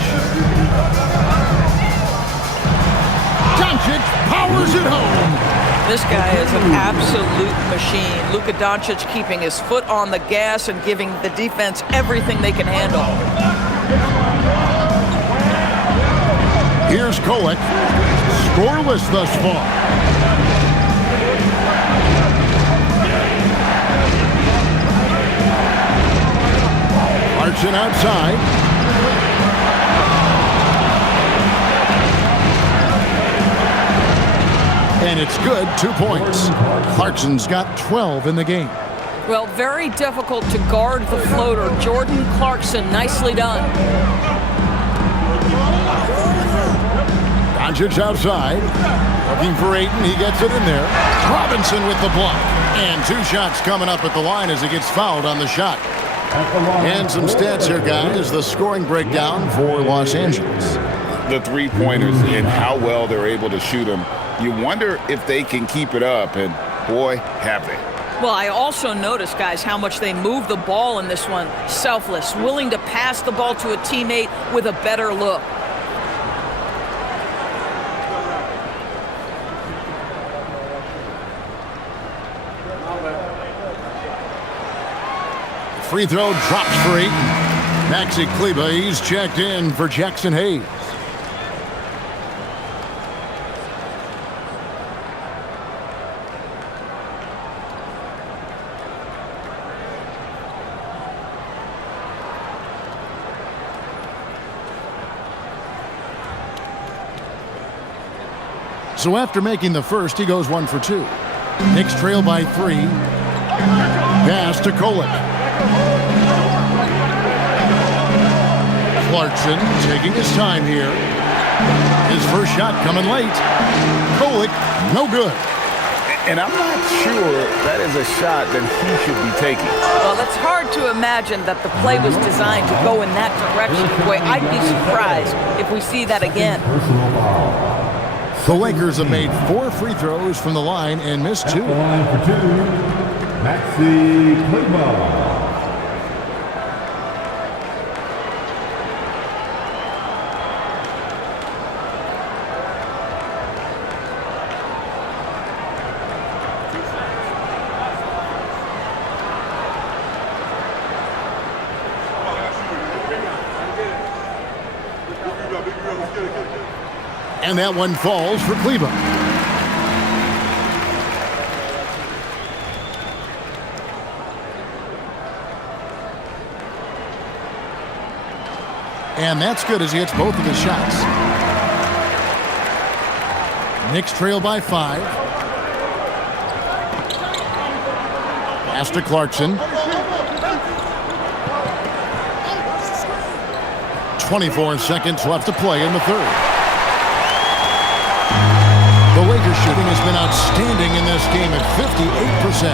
Doncic powers it home. This guy is an absolute machine. Luka Doncic keeping his foot on the gas and giving the defense everything they can handle. Here's Kolek. Scoreless thus far. Clarkson outside. And it's good, 2 points. Clarkson's got 12 in the game. Well, very difficult to guard the floater. Jordan Clarkson, nicely done. Doncic outside. Looking for Ayton. He gets it in there. Robinson with the block. And 2 shots coming up at the line as he gets fouled on the shot. And some stats here, guys. The scoring breakdown for Los Angeles. The 3-pointers and how well they're able to shoot them. You wonder if they can keep it up, and boy, have they. Well, I also noticed, guys, how much they move the ball in this one. Selfless, willing to pass the ball to a teammate with a better look. Free throw drops for Ayton. Maxi Kleber, he's checked in for Jackson Hayes. So after making the first, he goes 1 for 2. Knicks trail by 3. Pass to Kolek. Clarkson taking his time here. His first shot coming late. Kolek, no good. And I'm not sure that is a shot that he should be taking. Well, it's hard to imagine that the play was designed to go in that direction. Boy, I'd be surprised if we see that again. The Lakers have made 4 free throws from the line and missed 2. At the line for 2, Maxi Kleber. And that one falls for Cleveland. And that's good as he hits both of his shots. Knicks trail by 5. Pass to Clarkson. 24 seconds left to play in the third. The Lakers shooting has been outstanding in this game at 58%.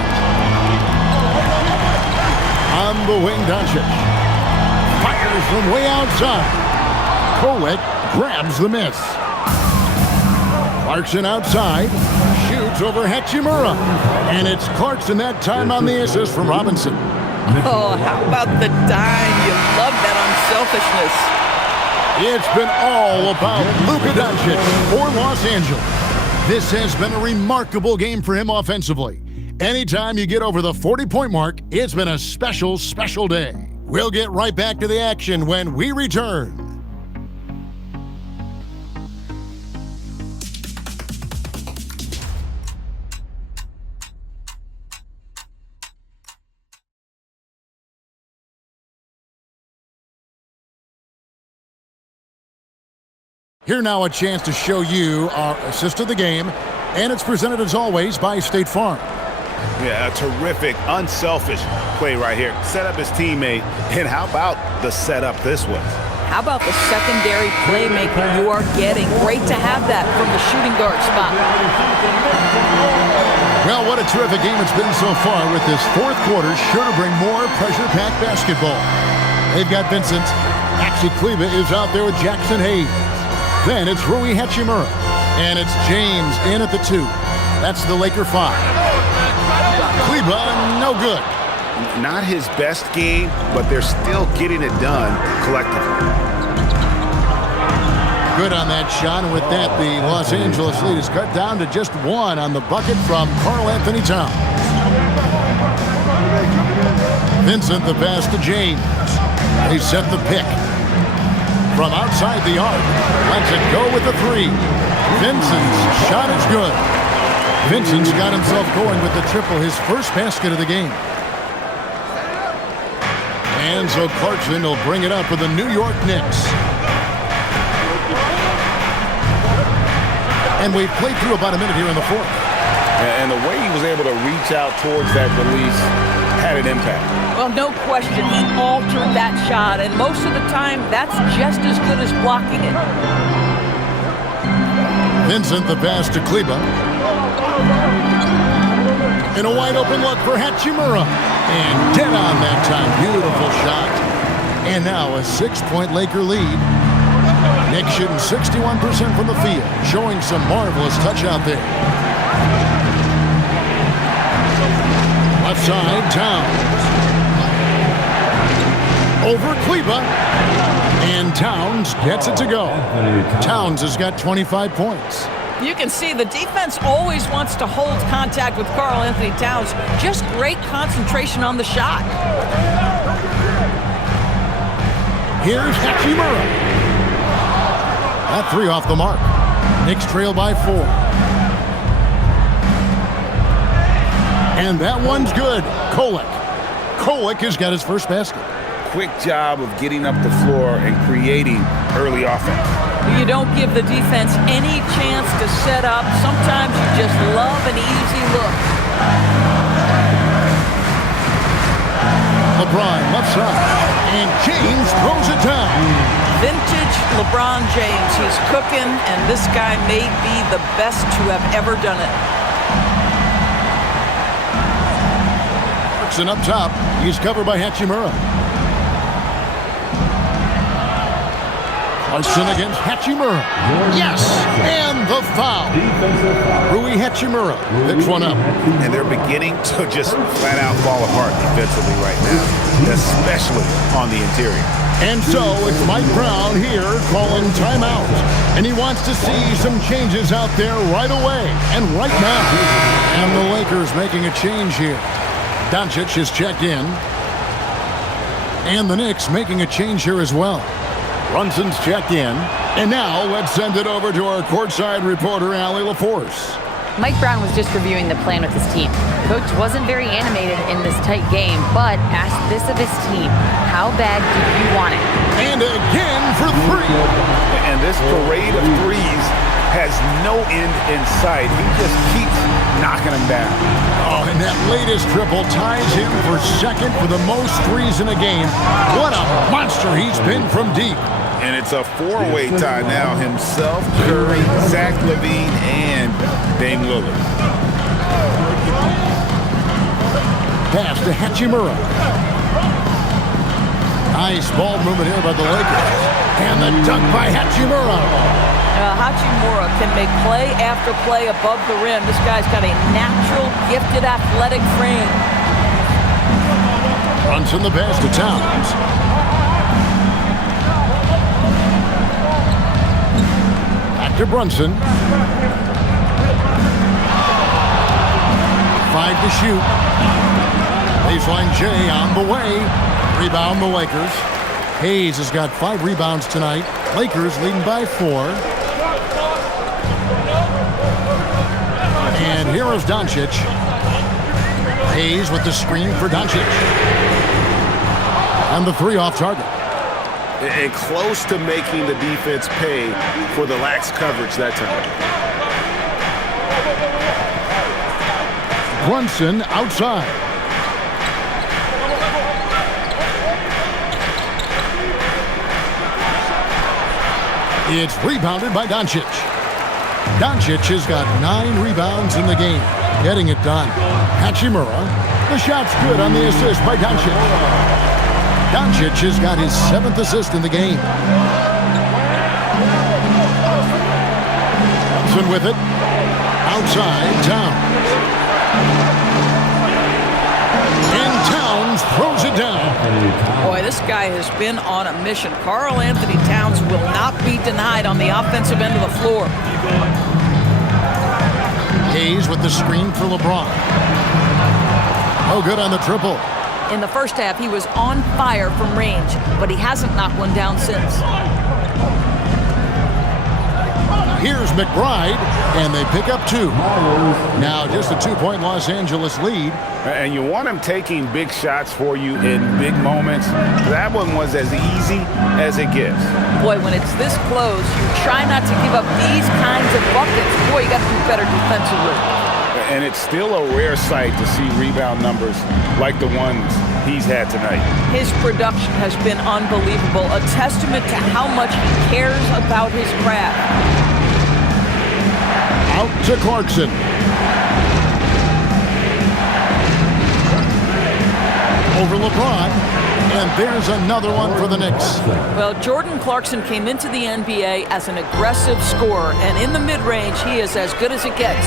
On the wing, Doncic fires from way outside. Kolek grabs the miss. Clarkson outside, shoots over Hachimura. And it's Clarkson that time on the assist from Robinson. Oh, how about the dime? You love that unselfishness. It's been all about Luka Doncic for Los Angeles. This has been a remarkable game for him offensively. Anytime you get over the 40-point mark, it's been a special, special day. We'll get right back to the action when we return. Here now a chance to show you our assist of the game, and it's presented as always by State Farm. Yeah, a terrific, unselfish play right here. Set up his teammate, and how about the setup this was? How about the secondary playmaking you are getting? Great to have that from the shooting guard spot. Well, what a terrific game it's been so far, with this fourth quarter sure to bring more pressure-packed basketball. They've got Vincent. Maxi Kleber is out there with Jackson Hayes. Then it's Rui Hachimura. And it's James in at the 2. That's the Laker 5. Kleber, no good. Not his best game, but they're still getting it done collectively. Good on that shot, and with that, the Los Angeles lead is cut down to just 1 on the bucket from Karl Anthony Towns. Vincent, the pass to James. They set the pick. From outside the arc, lets it go with the 3. Vincent's shot is good. Vincent's got himself going with the triple, his first basket of the game. And so Clarkson will bring it up for the New York Knicks. And we've played through about a minute here in the fourth. And the way he was able to reach out towards that release had an impact. Well, no question, he altered that shot, and most of the time, that's just as good as blocking it. Vincent, the pass to Kleber. And a wide-open look for Hachimura. And dead on that time. Beautiful shot. And now a 6-point Laker lead. Knicks shooting 61% from the field, showing some marvelous touch out there. Left side, Towns. Over Kleber. And Towns gets it to go. Towns has got 25 points. You can see the defense always wants to hold contact with Karl Anthony Towns. Just great concentration on the shot. Here's Hachimura. That 3 off the mark. Knicks trail by 4. And that one's good. Kolek has got his first basket. Quick job of getting up the floor and creating early offense. You don't give the defense any chance to set up. Sometimes you just love an easy look. LeBron left side. And James throws it down. Vintage LeBron James. He's cooking, and this guy may be the best to have ever done it. And up top, he's covered by Hachimura. Clarkson against Hachimura. Yes, and the foul. Rui Hachimura picks one up. And they're beginning to just flat out fall apart defensively right now, especially on the interior. And so it's Mike Brown here calling timeout. And he wants to see some changes out there right away and right now. And the Lakers making a change here. Doncic is checked in. And the Knicks making a change here as well. Brunson's checked in. And now let's send it over to our courtside reporter, Allie LaForce. Mike Brown was just reviewing the plan with his team. Coach wasn't very animated in this tight game, but asked this of his team: how bad do you want it? And again for three. And this parade of threes has no end in sight. He just keeps knocking them down. Oh, and that latest triple ties him for second for the most threes in a game. What a monster he's been from deep. And it's a four-way tie now. Himself, Curry, Zach LaVine, and Dame Lillard. Pass to Hachimura. Nice ball movement here by the Lakers. And the dunk by Hachimura. Hachimura can make play after play above the rim. This guy's got a natural, gifted, athletic frame. Brunson the pass to Towns. Back to Brunson. 5 to shoot. Baseline J on the way. Rebound the Lakers. Hayes has got 5 rebounds tonight. Lakers leading by 4. And here is Doncic. Hayes with the screen for Doncic. And the 3 off target. And close to making the defense pay for the lax coverage that time. Brunson outside. It's rebounded by Doncic. Doncic has got 9 rebounds in the game, getting it done. Hachimura, the shot's good on the assist by Doncic. Doncic has got his 7th assist in the game. Brunson with it. Outside, Towns. And Towns throws it down. Boy, this guy has been on a mission. Karl Anthony Towns will not be denied on the offensive end of the floor. Hayes with the screen for LeBron. Oh, good on the triple. In the first half, he was on fire from range, but he hasn't knocked one down since. Here's McBride, and they pick up 2. Now just a 2-point Los Angeles lead. And you want him taking big shots for you in big moments. That one was as easy as it gets. Boy, when it's this close, you try not to give up these kinds of buckets. Boy, you got to do better defensively. And it's still a rare sight to see rebound numbers like the ones he's had tonight. His production has been unbelievable, a testament to how much he cares about his craft. Out to Clarkson. Over LeBron, and there's another one for the Knicks. Well, Jordan Clarkson came into the NBA as an aggressive scorer, and in the mid-range, he is as good as it gets.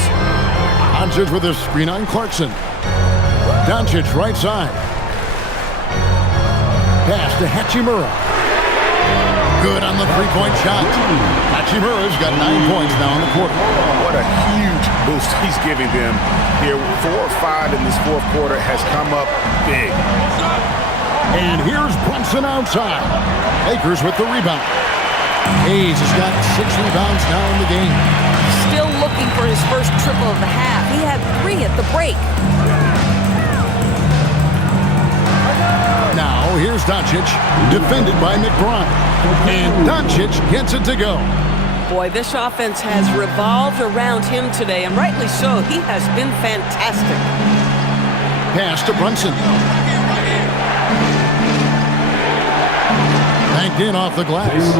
Doncic with a screen on Clarkson. Doncic right side. Pass to Hachimura. Good on the 3-point shot. Hachimura's got 9 points now in the quarter. What a huge boost he's giving them here. 4 or 5 in this fourth quarter has come up big. And here's Brunson outside. Lakers with the rebound. Hayes has got 6 rebounds now in the game. Still looking for his first triple of the half. He had 3 at the break. Now here's Doncic, defended by McBride. And Doncic gets it to go. Boy, this offense has revolved around him today, and rightly so. He has been fantastic. Pass to Brunson. Banked in off the glass.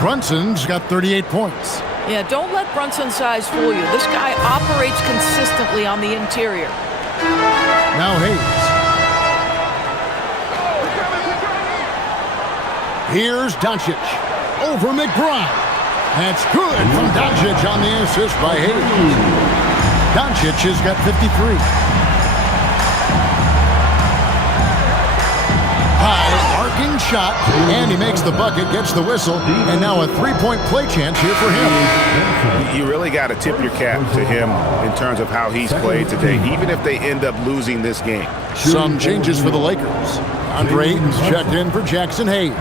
Brunson's got 38 points. Yeah, don't let Brunson's size fool you. This guy operates consistently on the interior. Now Hayes. Here's Doncic. over McBride. That's good from Doncic on the assist by Hayes. Doncic has got 53. High arcing shot, and he makes the bucket, gets the whistle, and now a three-point play chance here for him. You really got to tip your cap to him in terms of how he's played today, even if they end up losing this game. Some changes for the Lakers. Andre Ayton's checked in for Jackson Hayes.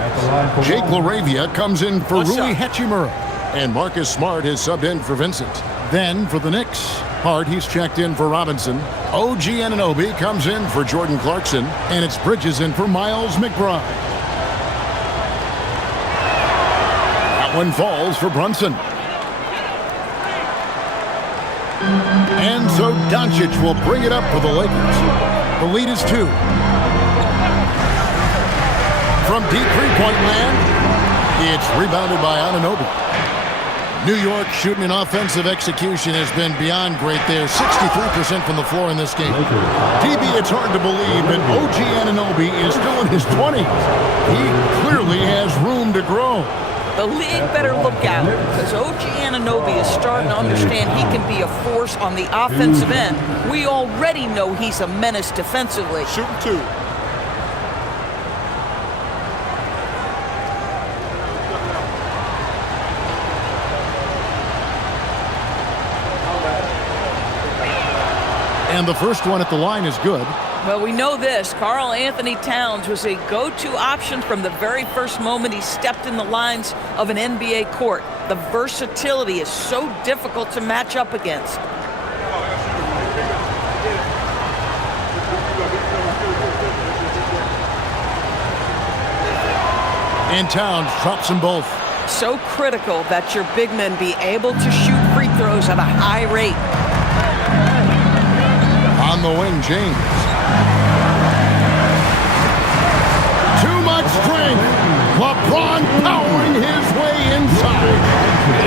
Jake LaRavia comes in for Rui Hachimura. And Marcus Smart is subbed in for Vincent. Then for the Knicks, Hart, he's checked in for Robinson. OG Anunoby comes in for Jordan Clarkson. And it's Bridges in for Miles McBride. That one falls for Brunson. And so Doncic will bring it up for the Lakers. The lead is 2. From deep three-point land, it's rebounded by Anunoby. New York shooting an offensive execution has been beyond great there. 63% from the floor in this game. DB, it's hard to believe, but OG Anunoby is still in his 20s. He clearly has room to grow. The league better look out, because OG Anunoby is starting to understand he can be a force on the offensive end. We already know he's a menace defensively. Shooting 2. And the first one at the line is good. Well, we know this. Karl Anthony Towns was a go-to option from the very first moment he stepped in the lines of an NBA court. The versatility is so difficult to match up against. And Towns drops them both. So critical that your big men be able to shoot free throws at a high rate. On the wing, James. Too much strength. LeBron powering his way inside.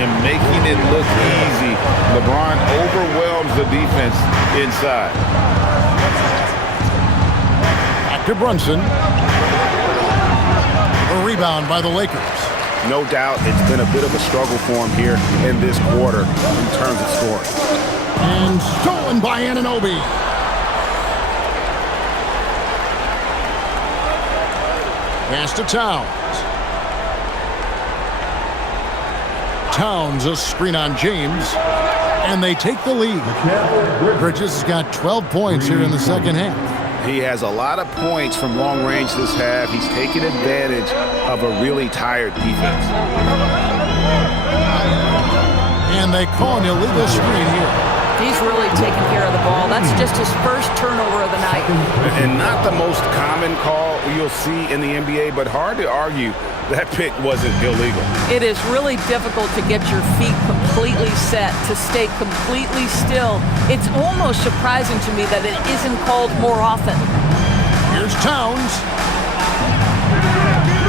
And making it look easy. LeBron overwhelms the defense inside. Back to Brunson. A rebound by the Lakers. No doubt it's been a bit of a struggle for him here in this quarter in terms of scoring. And stolen by Anunoby. Pass to Towns. Towns, a screen on James. And they take the lead. Bridges has got 12 points here in the second half. He has a lot of points from long range this half. He's taking advantage of a really tired defense. And they call an illegal screen here. He's really taking care of the ball. That's just his first turnover of the night. And not the most common call you'll see in the NBA, but hard to argue that pick wasn't illegal. It is really difficult to get your feet completely set, to stay completely still. It's almost surprising to me that it isn't called more often. Here's Towns.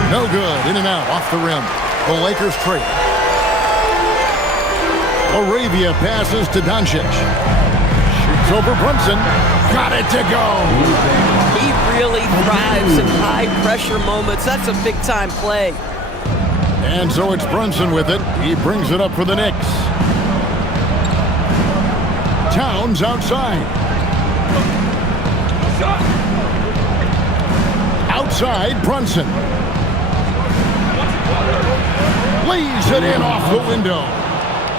No good. In and out, off the rim. The Lakers trade. LaRavia passes to Doncic. Shoots over Brunson. Got it to go. He really thrives in high-pressure moments. That's a big-time play. And so it's Brunson with it. He brings it up for the Knicks. Towns outside. Outside, Brunson. Lays it in off the window.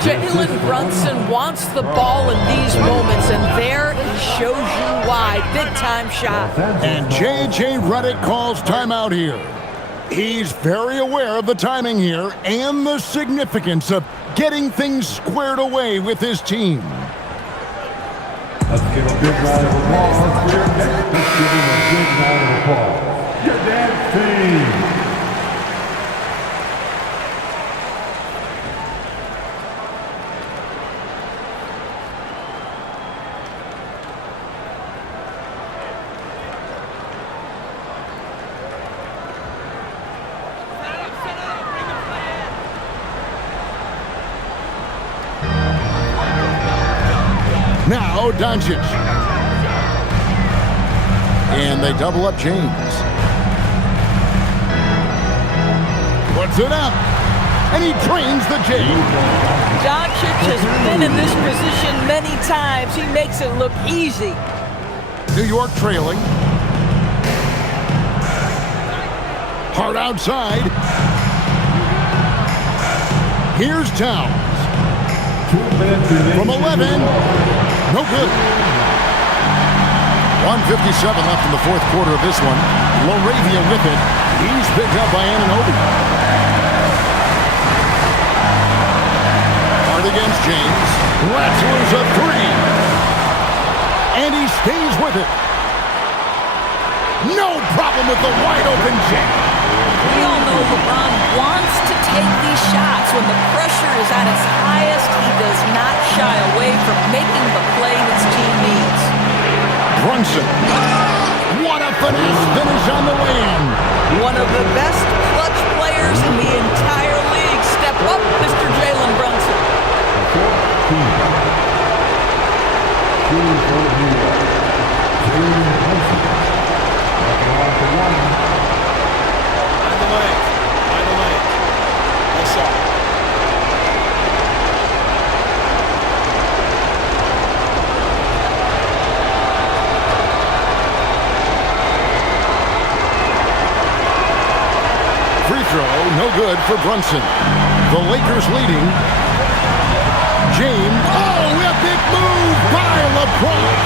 Jalen Brunson wants the ball in these moments, and there he shows you why. Big-time shot. And J.J. Redick calls timeout here. He's very aware of the timing here and the significance of getting things squared away with his team. Let's give a big round of applause for your Knicks. Let's give him a big round of applause. Your dance team. Now Doncic. And they double up James. Puts it up. and he drains the J. Doncic has been in this position many times. He makes it look easy. New York trailing. Hard outside. Here's Towns. From 11. No good. 1:57 left in the fourth quarter of this one. Laravia with it. He's picked up by Anunoby. Hard against James. Rattler's a three. And he stays with it. No problem with the wide open jam. We all know LeBron wants to take these shots. When the pressure is at its highest, he does not shy away from making the play his team needs. Brunson. What a finesse finish on the wing. One of the best clutch players in the entire league. Step up, Mr. Jalen Brunson. Free throw, no good for Brunson. The Lakers leading. James. Oh, a big move by LeBron.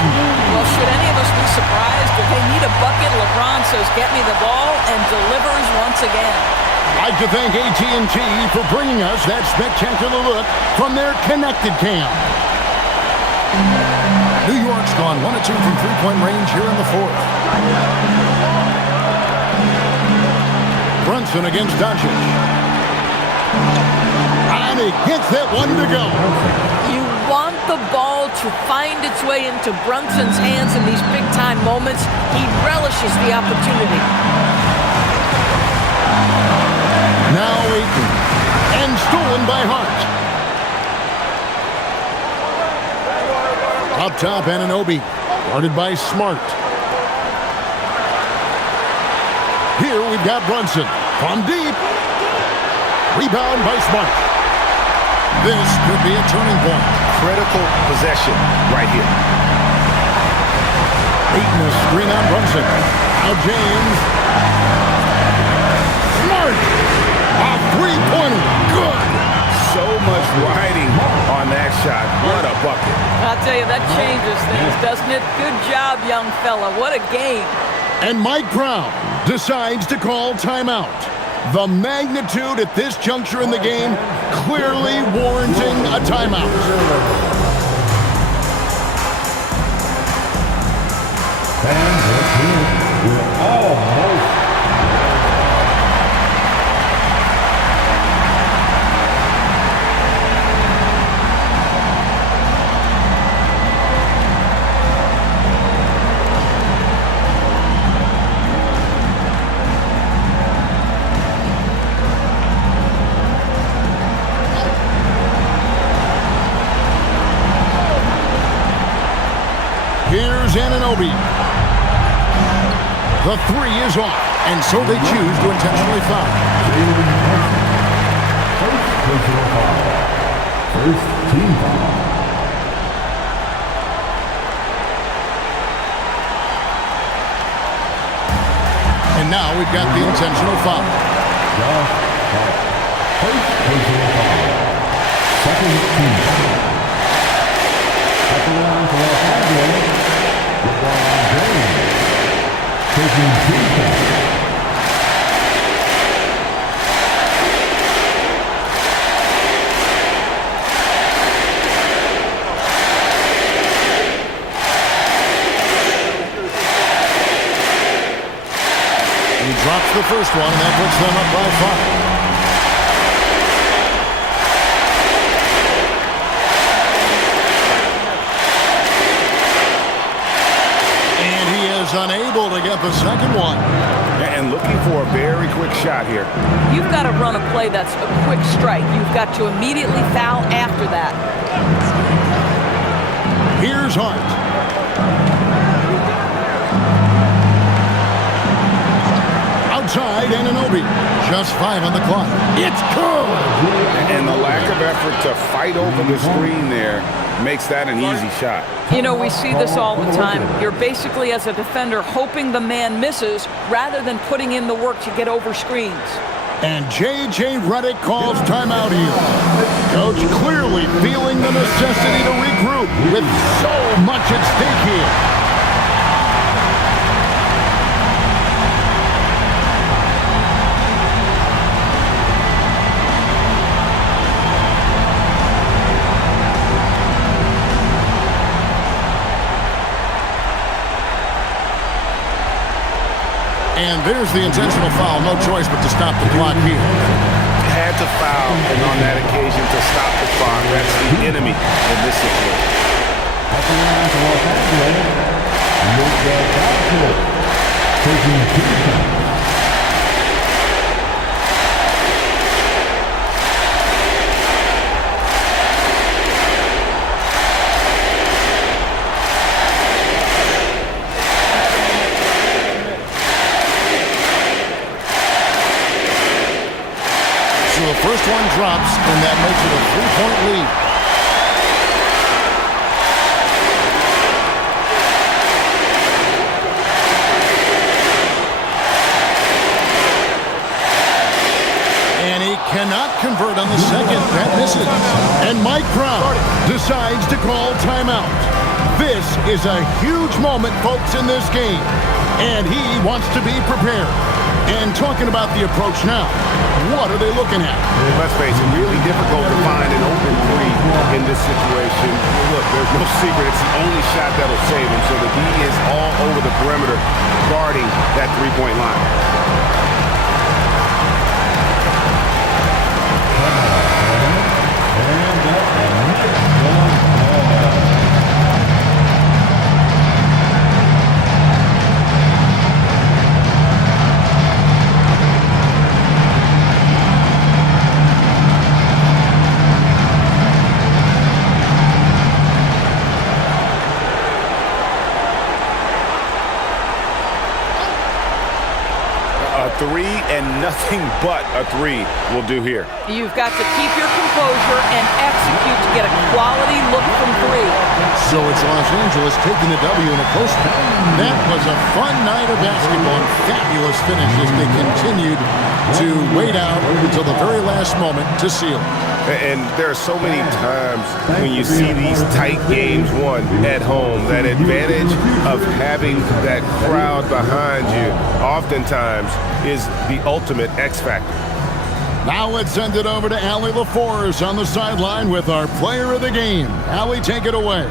Well, should any of us be surprised if they need a bucket? LeBron says, "Get me the ball," and delivers once again. I'd like to thank AT&T for bringing us that spectacular look from their connected cam. New York's gone 1 of 2 from three-point range here in the fourth. Brunson against Doncic. And he gets that one to go. You want the ball to find its way into Brunson's hands in these big-time moments. He relishes the opportunity. Now Aiton. And stolen by Hart. Up top, Anunoby. Guarded by Smart. Here we've got Brunson. From deep. Rebound by Smart. This could be a turning point. Critical possession right here. Aiton, a screen on Brunson. Now James. Smart. A three-pointer. Good. So much riding on that shot. What a bucket. I'll tell you, that changes things, doesn't it? Good job, young fella. What a game. And Mike Brown decides to call timeout. The magnitude at this juncture in the game clearly warranting a timeout. And we're almost. Here's Anunoby. The three is off, and so they choose to intentionally foul. First personal foul. First team foul. And now we've got the intentional foul. First personal foul. Second team foul. At the line for Los Angeles, LeBron James taking 2 shots. He drops the first one, and that puts them up by 5. Unable to get the second one. And looking for a very quick shot here. You've got to run a play that's a quick strike. You've got to immediately foul after that. Here's Hart. inside, Anunoby. Just 5 on the clock. It's good! And the lack of effort to fight over the screen there makes that an easy shot. You know, we see this all the time. You're basically, as a defender, hoping the man misses rather than putting in the work to get over screens. And J.J. Redick calls timeout here. Coach clearly feeling the necessity to regroup with so much at stake here. And there's the intentional foul. No choice but to stop the clock here. Had to foul, and on that occasion to stop the clock. That's the enemy in this situation. So the first one drops, and that makes it a 3-point lead. And he cannot convert on the second. That misses. And Mike Brown decides to call timeout. This is a huge moment, folks, in this game. And he wants to be prepared. And talking about the approach now, what are they looking at? Let's face it, really difficult to find an open three in this situation. Look, there's no secret. It's the only shot that'll save him. So the D is all over the perimeter guarding that three-point line. Three and nothing but a three will do here. You've got to keep your composure and execute to get a quality look from three. So it's Los Angeles taking the W in a close one. That was a fun night of basketball and fabulous finish as they continued to wait out until the very last moment to seal. And there are so many times when you see these tight games won at home, that advantage of having that crowd behind you oftentimes is the ultimate X factor. Now let's send it over to Allie LaForce on the sideline with our player of the game. Allie, take it away.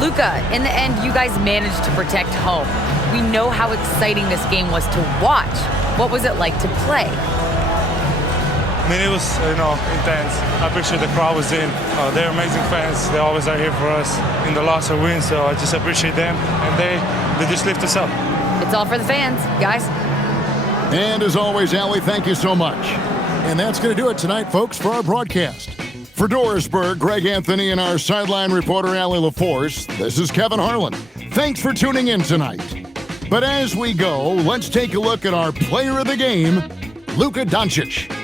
Luka, in the end, you guys managed to protect home. We know how exciting this game was to watch. What was it like to play? I mean, it was, intense. I appreciate the crowd was in. They're amazing fans. They always are here for us in the loss or win, so I just appreciate them. And they just lift us up. It's all for the fans, guys. And as always, Allie, thank you so much. And that's going to do it tonight, folks, for our broadcast. For Dorisburg, Greg Anthony, and our sideline reporter, Allie LaForce, this is Kevin Harlan. Thanks for tuning in tonight. But as we go, let's take a look at our player of the game, Luka Doncic.